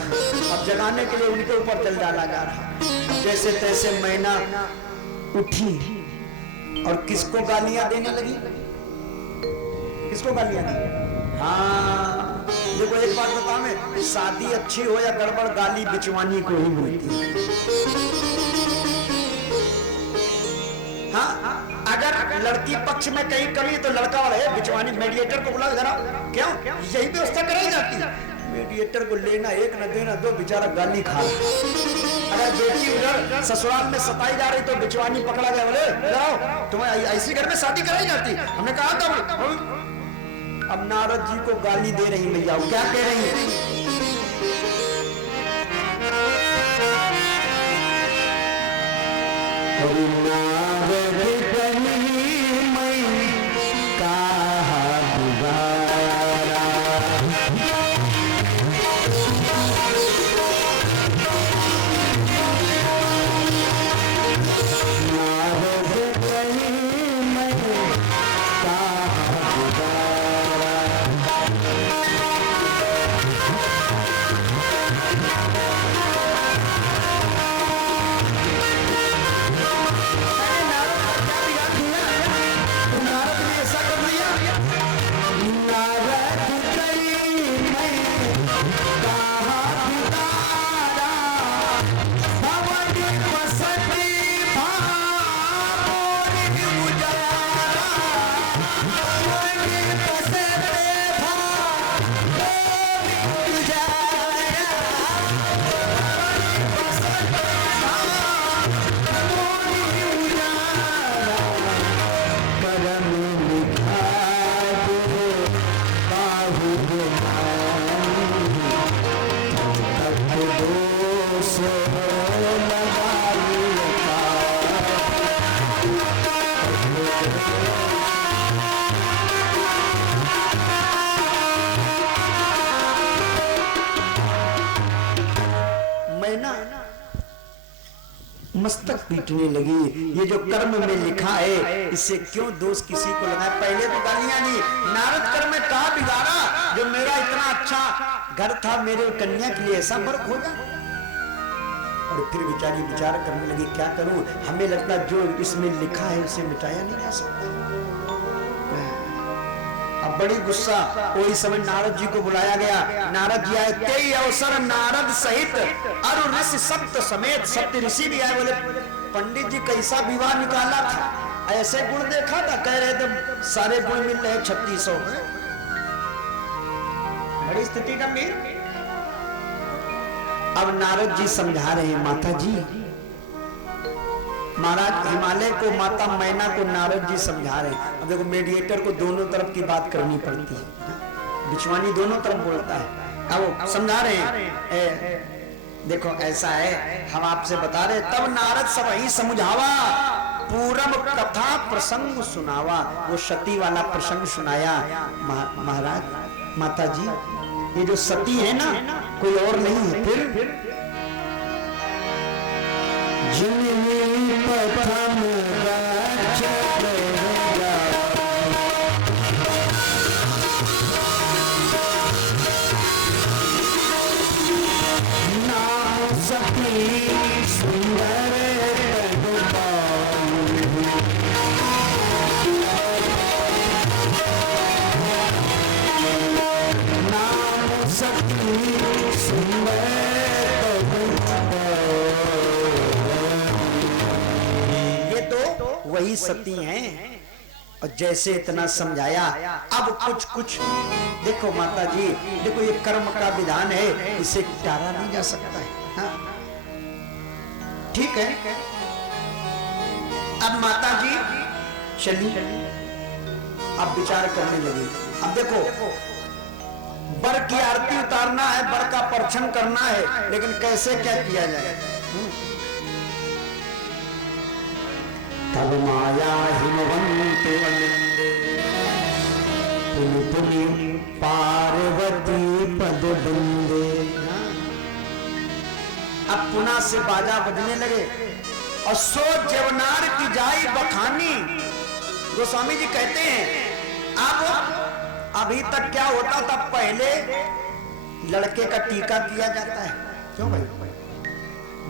अब जगाने के लिए उनके ऊपर जल डाला जा रहा। जैसे तैसे मैना उठी और किसको गालियां देने लगी, किसको गालियां दी? हाँ देखो एक बात बताओ, मैं शादी अच्छी हो या गड़बड़ गाली बिचवानी को ही मिलती है। हाँ अगर लड़की पक्ष में कहीं कमी तो लड़का वाला है बिचवानी मीडिएटर को बुला जरा, क्यों यही व्यवस्था कराई जाती है। मीडिएटर को लेना एक न देना दो, बेचारा गाली खा रहा। अगर बेटी उधर ससुराल में सताई जा रही तो बिचवानी पकड़ा गया, बोले जाओ तुम्हें ऐसी घर में शादी कराई जाती। हमने कहा था। अब नारद जी को गाली दे रही मैया, क्या कह रही है? मस्तक पीटने लगी। ये जो कर्म में लिखा है इससे क्यों दोष किसी को लगाए। पहले तो गालियां दी, नारद कर्म में कहा बिगाड़ा, जो मेरा इतना अच्छा घर था मेरे कन्या के लिए ऐसा फर्क हो जाए। और फिर बेचारी विचार करने लगी क्या करूं, हमें लगता जो इसमें लिखा है उसे मिटाया नहीं जा सकता। अब बड़ी गुस्सा, कोई समय नारद जी को बुलाया गया। नारद जी आए, कई अवसर नारद सहित अरु ऋषि सप्त समेत, सप्त ऋषि भी आए। बोले पंडित जी कैसा विवाह निकाला था, ऐसे गुण देखा था? कह रहे थे सारे गुण मिल रहे 3600 में। बड़ी स्थिति गंभीर। अब नारद जी समझा रहे हैं, माता जी, महाराज हिमालय को, माता मैना को नारद जी समझा रहे हैं। अब देखो मीडिएटर को दोनों तरफ की बात करनी पड़ती है, बिचवानी दोनों तरफ बोलता है। अब समझा रहे हैं, देखो ऐसा है, हम आपसे बता रहे। तब नारद सब ही समझावा पूरब कथा प्रसंग सुनावा, वो सती वाला प्रसंग सुनाया। महाराज माता जी, ये जो सती है ना कोई और नहीं है, फिर जननी प्रथम नाम सती सुंदर वही सती हैं। और जैसे इतना समझाया, अब कुछ कुछ देखो माता जी, देखो ये कर्म का विधान है, इसे टाला नहीं जा सकता है। हाँ? ठीक है। अब माता जी चली, अब विचार करने लगी। अब देखो बर की आरती उतारना है, बर का परछन करना है, लेकिन कैसे क्या किया जाए। तब माया हिमवंत पुनि पुनि पार्वती पद बंदे। अब पुनः से बाजा बजने लगे और सो जवनार की जाई बखानी। गोस्वामी जी कहते हैं अब अभी तक क्या होता था, पहले लड़के का टीका किया जाता है। क्यों भाई,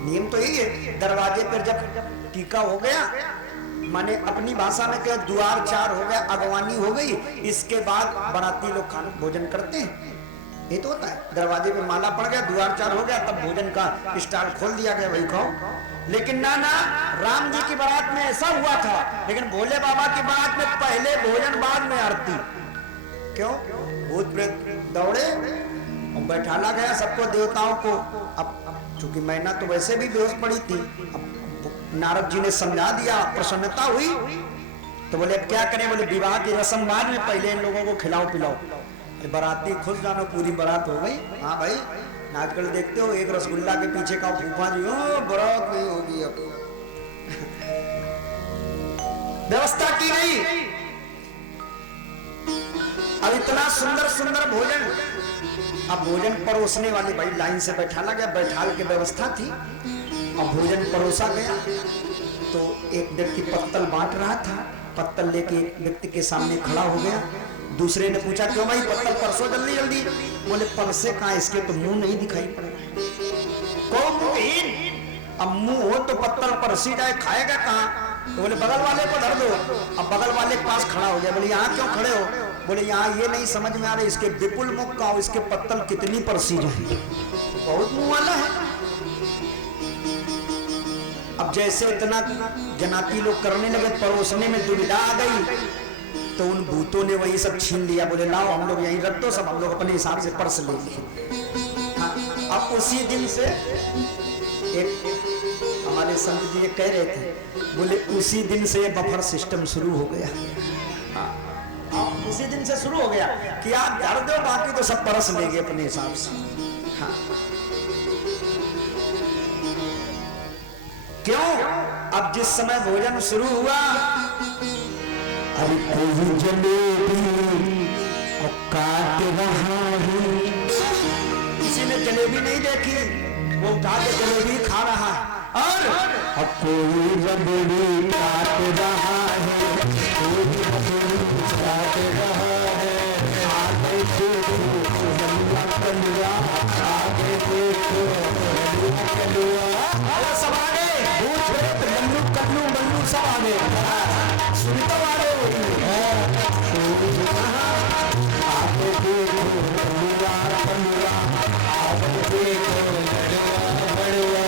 नियम तो यही है। दरवाजे पर जब टीका हो गया, माने अपनी भाषा में क्या, द्वार चार हो गया, अगवानी हो गई, इसके बाद बाराती लोग खाना भोजन करते हैं। ये तो होता है, दरवाजे पे माला पड़ गया, द्वार चार हो गया, तब भोजन का स्टाल खोल दिया गया, वही खाओ। लेकिन ना राम जी की बारात में ऐसा हुआ था, लेकिन भोले बाबा की बारात में पहले भोजन बाद में आरती। क्यों? भूत प्रेत दौड़े और बैठाला गया सबको, देवताओं को। अब चूंकि मैना तो वैसे भी बेहोश पड़ी थी, अब नारद जी ने समझा दिया, प्रसन्नता हुई, तो बोले अब क्या करें। बोले विवाह की रस्म बाद में, पहले इन लोगों को खिलाओ पिलाओ। बाराती खुश जानो, पूरी बारात हो गई। हाँ भाई, आजकल देखते हो एक रसगुल्ला के पीछे का फूफा जी, बारात नहीं होगी। अब व्यवस्था की गई। अब इतना सुंदर सुंदर भोजन, अब भोजन परोसने वाली भाई लाइन से बैठाला गया, बैठाल की व्यवस्था थी। अब भोजन परोसा गया तो एक व्यक्ति पत्तल बांट रहा था, पत्तल लेके एक व्यक्ति के सामने खड़ा हो गया। दूसरे ने पूछा क्यों भाई पत्तल परसो जल्दी जल्दी। बोले परसे कहाँ, इसके तो मुंह नहीं दिखाई पड़ रहा है। कौन मुंहहीन, अब मुंह हो तो पत्तल परसी जाए, खाएगा कहाँ। तो बोले बगल वाले को धर दो। अब बगल वाले के पास खड़ा हो गया। बोले यहाँ क्यों खड़े हो। बोले यहाँ ये नहीं समझ में आ रहा, इसके विपुल मुख का, इसके पत्तल कितनी परसी जाए, बहुत मुंह वाला है। अब जैसे इतना जनाती लोग करने लगे, परोसने में दुविधा आ गई, तो उन भूतों ने वही सब छीन लिया। बोले लाओ हम लोग यहीं रख दो, सब हम लोग अपने हिसाब से पर्स ले लिए। हाँ, अब उसी दिन से एक हमारे संत जी ये कह रहे थे, बोले उसी दिन से ये बफर सिस्टम शुरू हो गया। हाँ, उसी दिन से शुरू हो गया कि आप धर दो, बाकी तो सब परस लेंगे अपने हिसाब से। हाँ, क्यों? अब जिस समय भोजन शुरू हुआ, अभी कोई जलेबी और काट रहा है। किसी ने जलेबी नहीं देखी, वो उठा के जलेबी खा रहा है। और अब कोई जलेबी काट रहा है, कोई जलेबी काट रहा है। आगे देखो कलुआ कलुआ, आगे देखो कलुआ कलुआ। अरे सब आ गए, भूत प्रेत लल्लू कल्लू मल्लू सब आ गए। सुनते वाले आगे देखो कलुआ कलुआ, आगे देखो लड़ुआ बड़ुआ।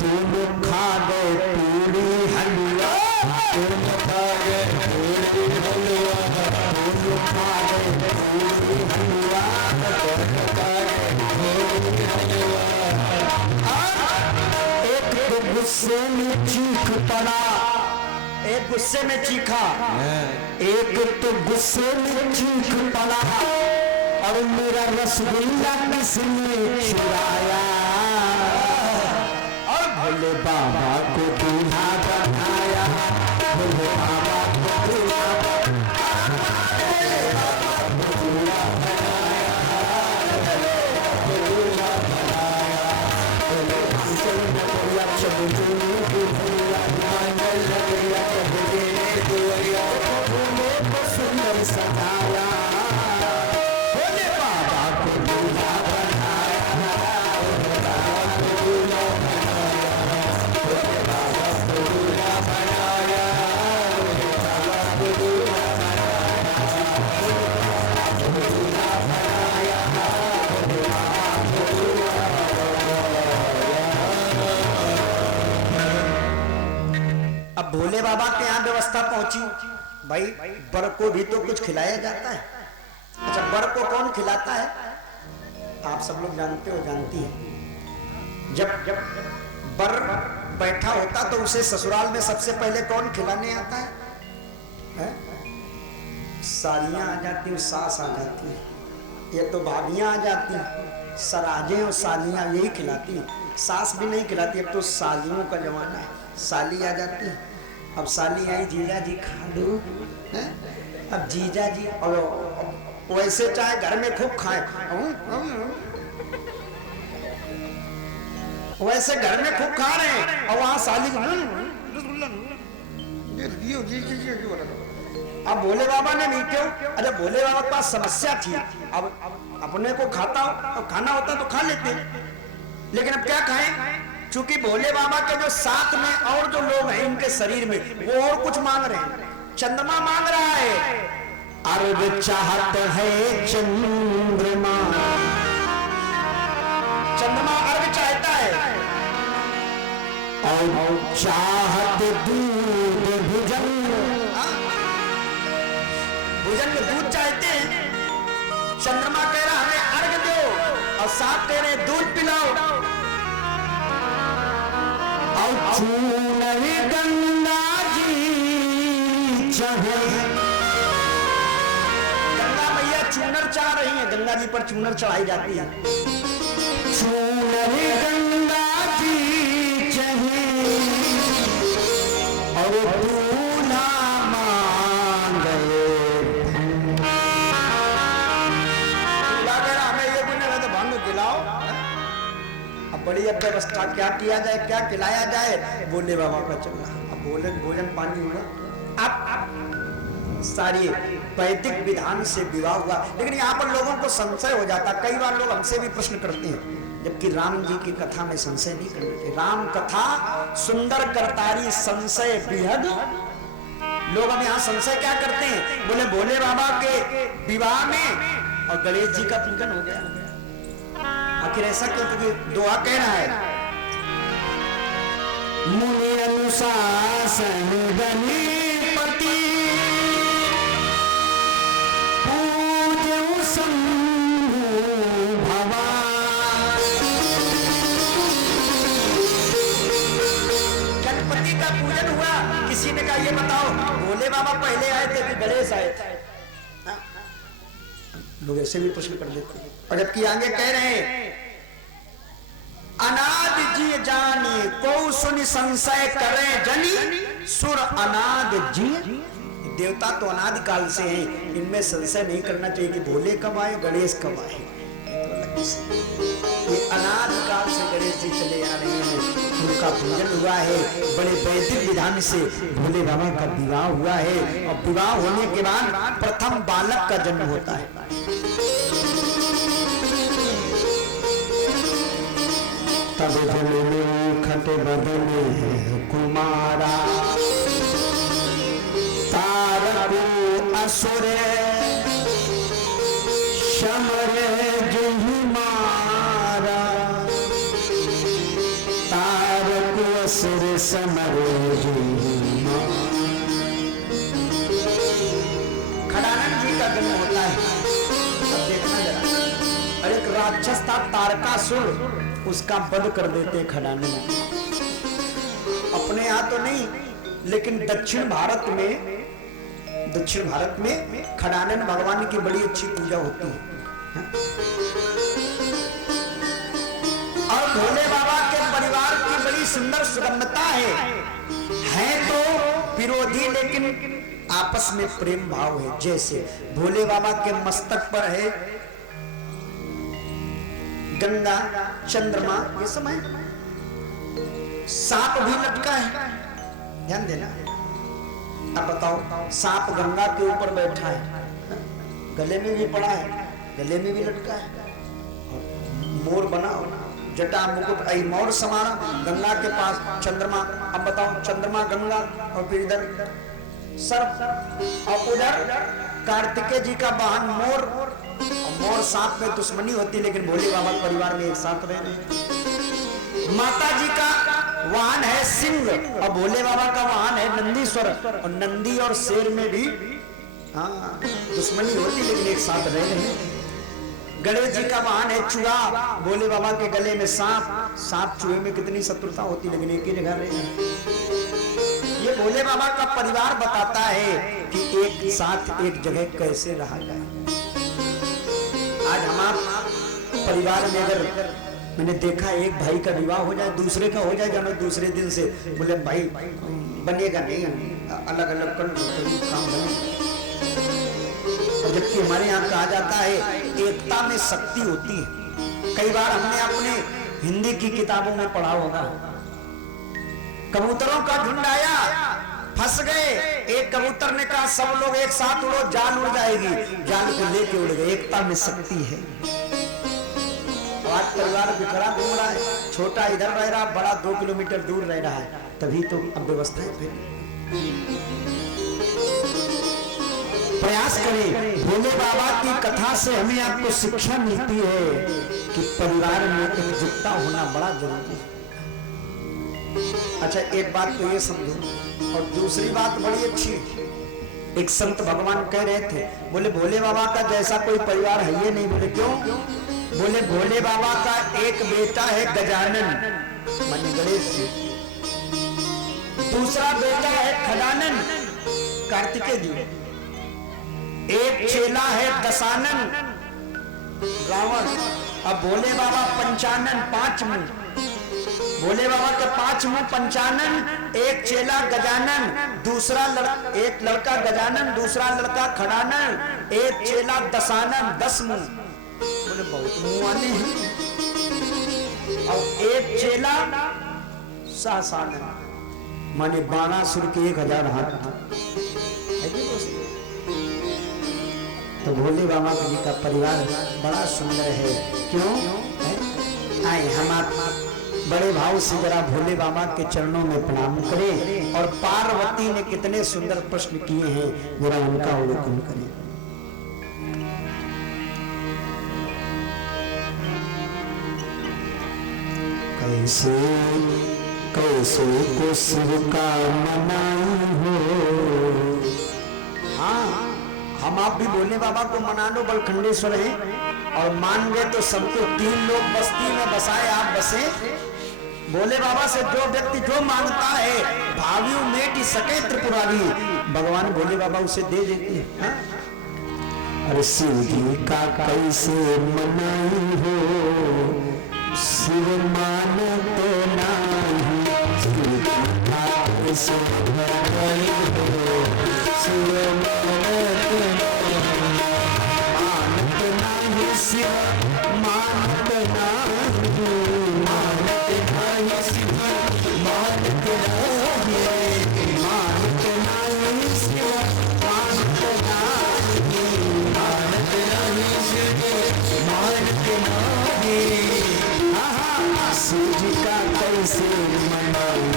दोनों खा गए पूरी हलवा, दोनों खा गए पूरी हलवा, दोनों खा गए पूरी हलवा, दोनों खा गए पूरी हलवा। एक तो गुस्से में चीख पड़ा, एक गुस्से में चीखा, एक तो गुस्से में चीख पड़ा, और मेरा रसगुल्ला किसने चुराया। और भोले बाबा को दूल्हा अब भोले बाबा के यहाँ व्यवस्था पहुंची, भाई बर को भी तो कुछ खिलाया जाता है। अच्छा, बर को कौन खिलाता है? आप सब लोग जानते हो, जानती हैं। जब बर बैठा होता तो उसे ससुराल में सबसे पहले कौन खिलाने आता है? सालियां आ जाती, सास आ जाती है, ये तो भाभियां आ जाती, सराजें और सालियां यही खिलाती। सास भी नहीं खिलाती, अब तो सालियों का जमाना है, साली आ जाती है। अब साली आई, जीजा जी खा लो, अब जीजा जी और वैसे चाहे घर में खूब खाए, वैसे घर में खूब खा रहे हैं और वहां साली अब भोले बाबा ने नहीं क्यों? अरे भोले बाबा के पास समस्या थी, अब अपने को खाता हो, खाना होता तो खा लेते, लेकिन अब क्या खाएं? चूंकि भोले बाबा के जो साथ में और जो लोग हैं इनके शरीर में वो और कुछ मांग रहे हैं। चंद्रमा मांग रहा है, अर्घ चाहत है चंद्रमा, चंद्रमा अर्घ चाहता है, और चाहत दूध भुजन, भुजन में दूध चाहते हैं। चंद्रमा कह रहा हमें अर्घ दो और साथ कह रहे दूध पिलाओ। और चूनर गंगा जी चढ़े, गंगा मैया चूनर चाह रही है, गंगा जी पर चूनर चढ़ाई जाती है। चूनर गंगा जी चढ़े और दूल्हा मांगे, हमें ये भी नहीं तो भांग खिलाओ। अब बड़ी अब व्यवस्था क्या किया जाए, क्या खिलाया जाए? भोले बाबा का चलना। अब भोजन पानी हुआ, अब सारी वैदिक विधान से विवाह हुआ। लेकिन यहाँ पर लोगों को संशय हो जाता, कई बार लोग हमसे भी प्रश्न करते हैं, जबकि राम जी की कथा में संशय नहीं करना चाहिए। राम कथा सुंदर करतारी संशय बेहद। लोग अब यहाँ संशय क्या करते हैं? बोले भोले बाबा के विवाह में और गणेश जी का पूजन हो गया। आखिर ऐसा क्यों? क्योंकि दुआ कह रहा है, मुनि अनुशासन गणपति पूज्य शंभु भवान। गणपति का पूजन हुआ। किसी ने कहा ये बताओ भोले बाबा पहले आए थे कि गणेश आए थे? लोग ऐसे भी प्रश्न कर देते हैं। और जबकि आगे कह रहे हैं, अनाद जी जानी को सुनि संशय करे जनी, सुर अनाद जी। देवता तो अनादि काल से हैं, इनमें संशय नहीं करना चाहिए कि भोले कब आए, गणेश कब आए। ये अनादि काल से गणेश जी चले आ रहे हैं, उनका पूजन हुआ है, बड़े वैदिक विधान से भोले बाबा का विवाह हुआ है। और विवाह होने के बाद प्रथम बालक का जन्म होता है। तब जन्मे खट बदने कुमारा, तारको असुर शमर जही मारा, तारको असुर समर जही मारा। खड़ानंद जी का जन्म होता है। अब देखना जरा, अरे एक राक्षस था तारकासुर, उसका वध कर देते खड़ानंद। अपने यहाँ तो नहीं, लेकिन दक्षिण भारत में खड़ानंद भगवान की बड़ी अच्छी पूजा होती है। और भोले बाबा के परिवार की बड़ी सुंदर सुगंधता है तो विरोधी लेकिन आपस में प्रेम भाव है। जैसे भोले बाबा के मस्तक पर है गंगा, चंद्रमा, ये समय सांप भी लटका है, ध्यान देना। अब बताओ, सांप गंगा के ऊपर बैठा है, गले में भी पड़ा है, गले में भी लटका है, मोर बना जटा मुकुट आई मोर समाना, गंगा के पास चंद्रमा। अब बताओ, चंद्रमा गंगा और फिर इधर सर्प, और उधर कार्तिकेय जी का वाहन मोर। मोर सांप में दुश्मनी होती, लेकिन भोले बाबा परिवार में एक साथ रह रहे। माता जी का वाहन है सिंह और भोले बाबा का वाहन है नंदीश्वर, और नंदी और शेर में भी दुश्मनी होती, लेकिन एक साथ रह रहे हैं। गणेश जी का वाहन है चूहा, भोले बाबा के गले में सांप, सांप चूहे में कितनी शत्रुता होती, लेकिन एक ही जगह रह रहे हैं। ये भोले बाबा का परिवार बताता है कि एक साथ एक जगह कैसे रहा जाए। आज हमारे परिवार में अगर मैंने देखा एक भाई का विवाह हो जाए, दूसरे का हो जाए, जब दूसरे दिन से बोले भाई बनेगा नहीं, अलग अलग कर काम बनेगा। जबकि हमारे यहाँ कहा जाता है एकता में शक्ति होती है। कई बार हमने अपने हिंदी की किताबों में पढ़ा होगा, कबूतरों का झुंड आया, फंस गए, एक कबूतर ने कहा सब लोग एक साथ उड़ो, जान उड़ जाएगी, जान को लेके उड़ गए। एकता में शक्ति है। आज परिवार बिखरा घूम रहा है, छोटा इधर रह रहा, बड़ा 2 किलोमीटर दूर रह रहा है, तभी तो अब व्यवस्था है। फिर प्रयास करें। भोले बाबा की कथा से हमें आपको शिक्षा मिलती है कि परिवार में एकजुटता होना बड़ा जरूरी है। अच्छा, एक बात तो ये समझो, और दूसरी बात बड़ी अच्छी। एक संत भगवान कह रहे थे, बोले भोले बाबा का जैसा कोई परिवार है ये नहीं। बोले क्यों? बोले भोले बाबा का एक बेटा है गजानन माने गणेश जी, दूसरा बेटा है खडानन कार्तिकेय जी, एक चेला है दशानन रावण, अब भोले बाबा पंचानन, 5 मुंह। भोले बाबा के 5 मुंह पंचानन, एक चेला गजानन, दूसरा एक लड़का गजानन, दूसरा लड़का खडानन, एक चेला दशानन, 10 मुंह। बोले बहुत मुंह वाले हैं। और एक चेला सहसानन माने 12 सुर के 1000 हाथ। तो भोले बाबा जी का परिवार बड़ा सुंदर है। क्यों? आए हम आप बड़े भाव से जरा भोले बाबा के चरणों में प्रणाम करें, और पार्वती ने कितने सुंदर प्रश्न किए हैं, जरा उनका अवलोकन करें। कैसे कैसे को शिव का मनाई हो। हाँ, हम आप भी भोले बाबा को मना लो, बलखंडेश्वर है, और मान गए तो सबको 3 लोग बस्ती में बसाए, आप बसे। भोले बाबा से जो व्यक्ति जो मांगता है, भावियों मेट सके त्रिपुरारी, भगवान भोले बाबा उसे दे देते हैं। अरे शिव जी का कैसे मनाई हो, शिव मानते नहीं, शिव का कैसे मनाई हो, शिव मानते नहीं, शिव मानते नहीं, मानते नहीं, शिव मानते नहीं, मानते नहीं, शिव मानते नहीं, मानते नहीं, शिव मानते नहीं। शिव जी का कैसे मनाऊं,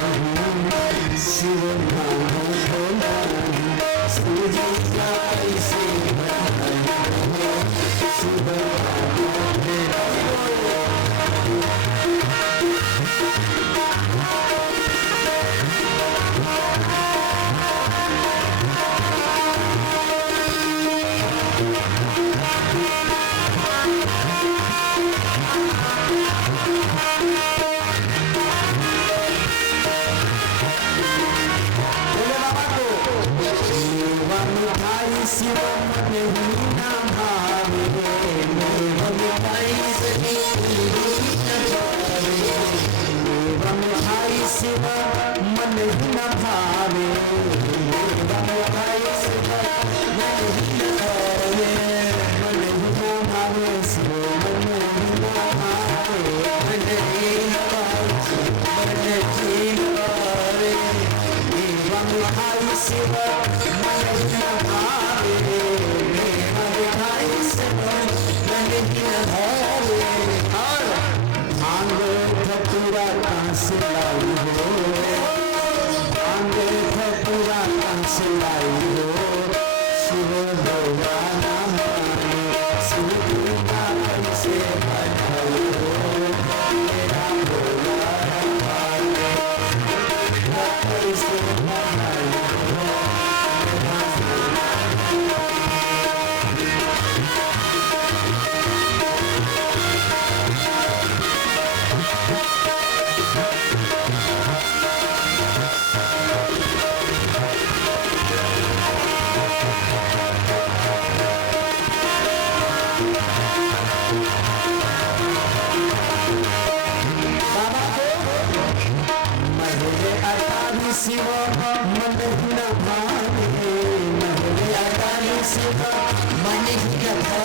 शिव मानो भोला, शिव जी का कैसे मनाऊं, शिव मानो भोला। शिव मन ही ना भावे, मेवा मिठाई सही न भावे, मेवा मिठाई शिव मन ही न भावे, आंगे धतूरा कहाँ से लाई हो, आंगे धतूरा कहाँ से लाई हो, शिव भगवाना माने शिव दुर्गा कैसे बनाई हो, मेरा भोला माने कैसे बनाई हो। शिव मन न माने, महले अटारी शिव मन न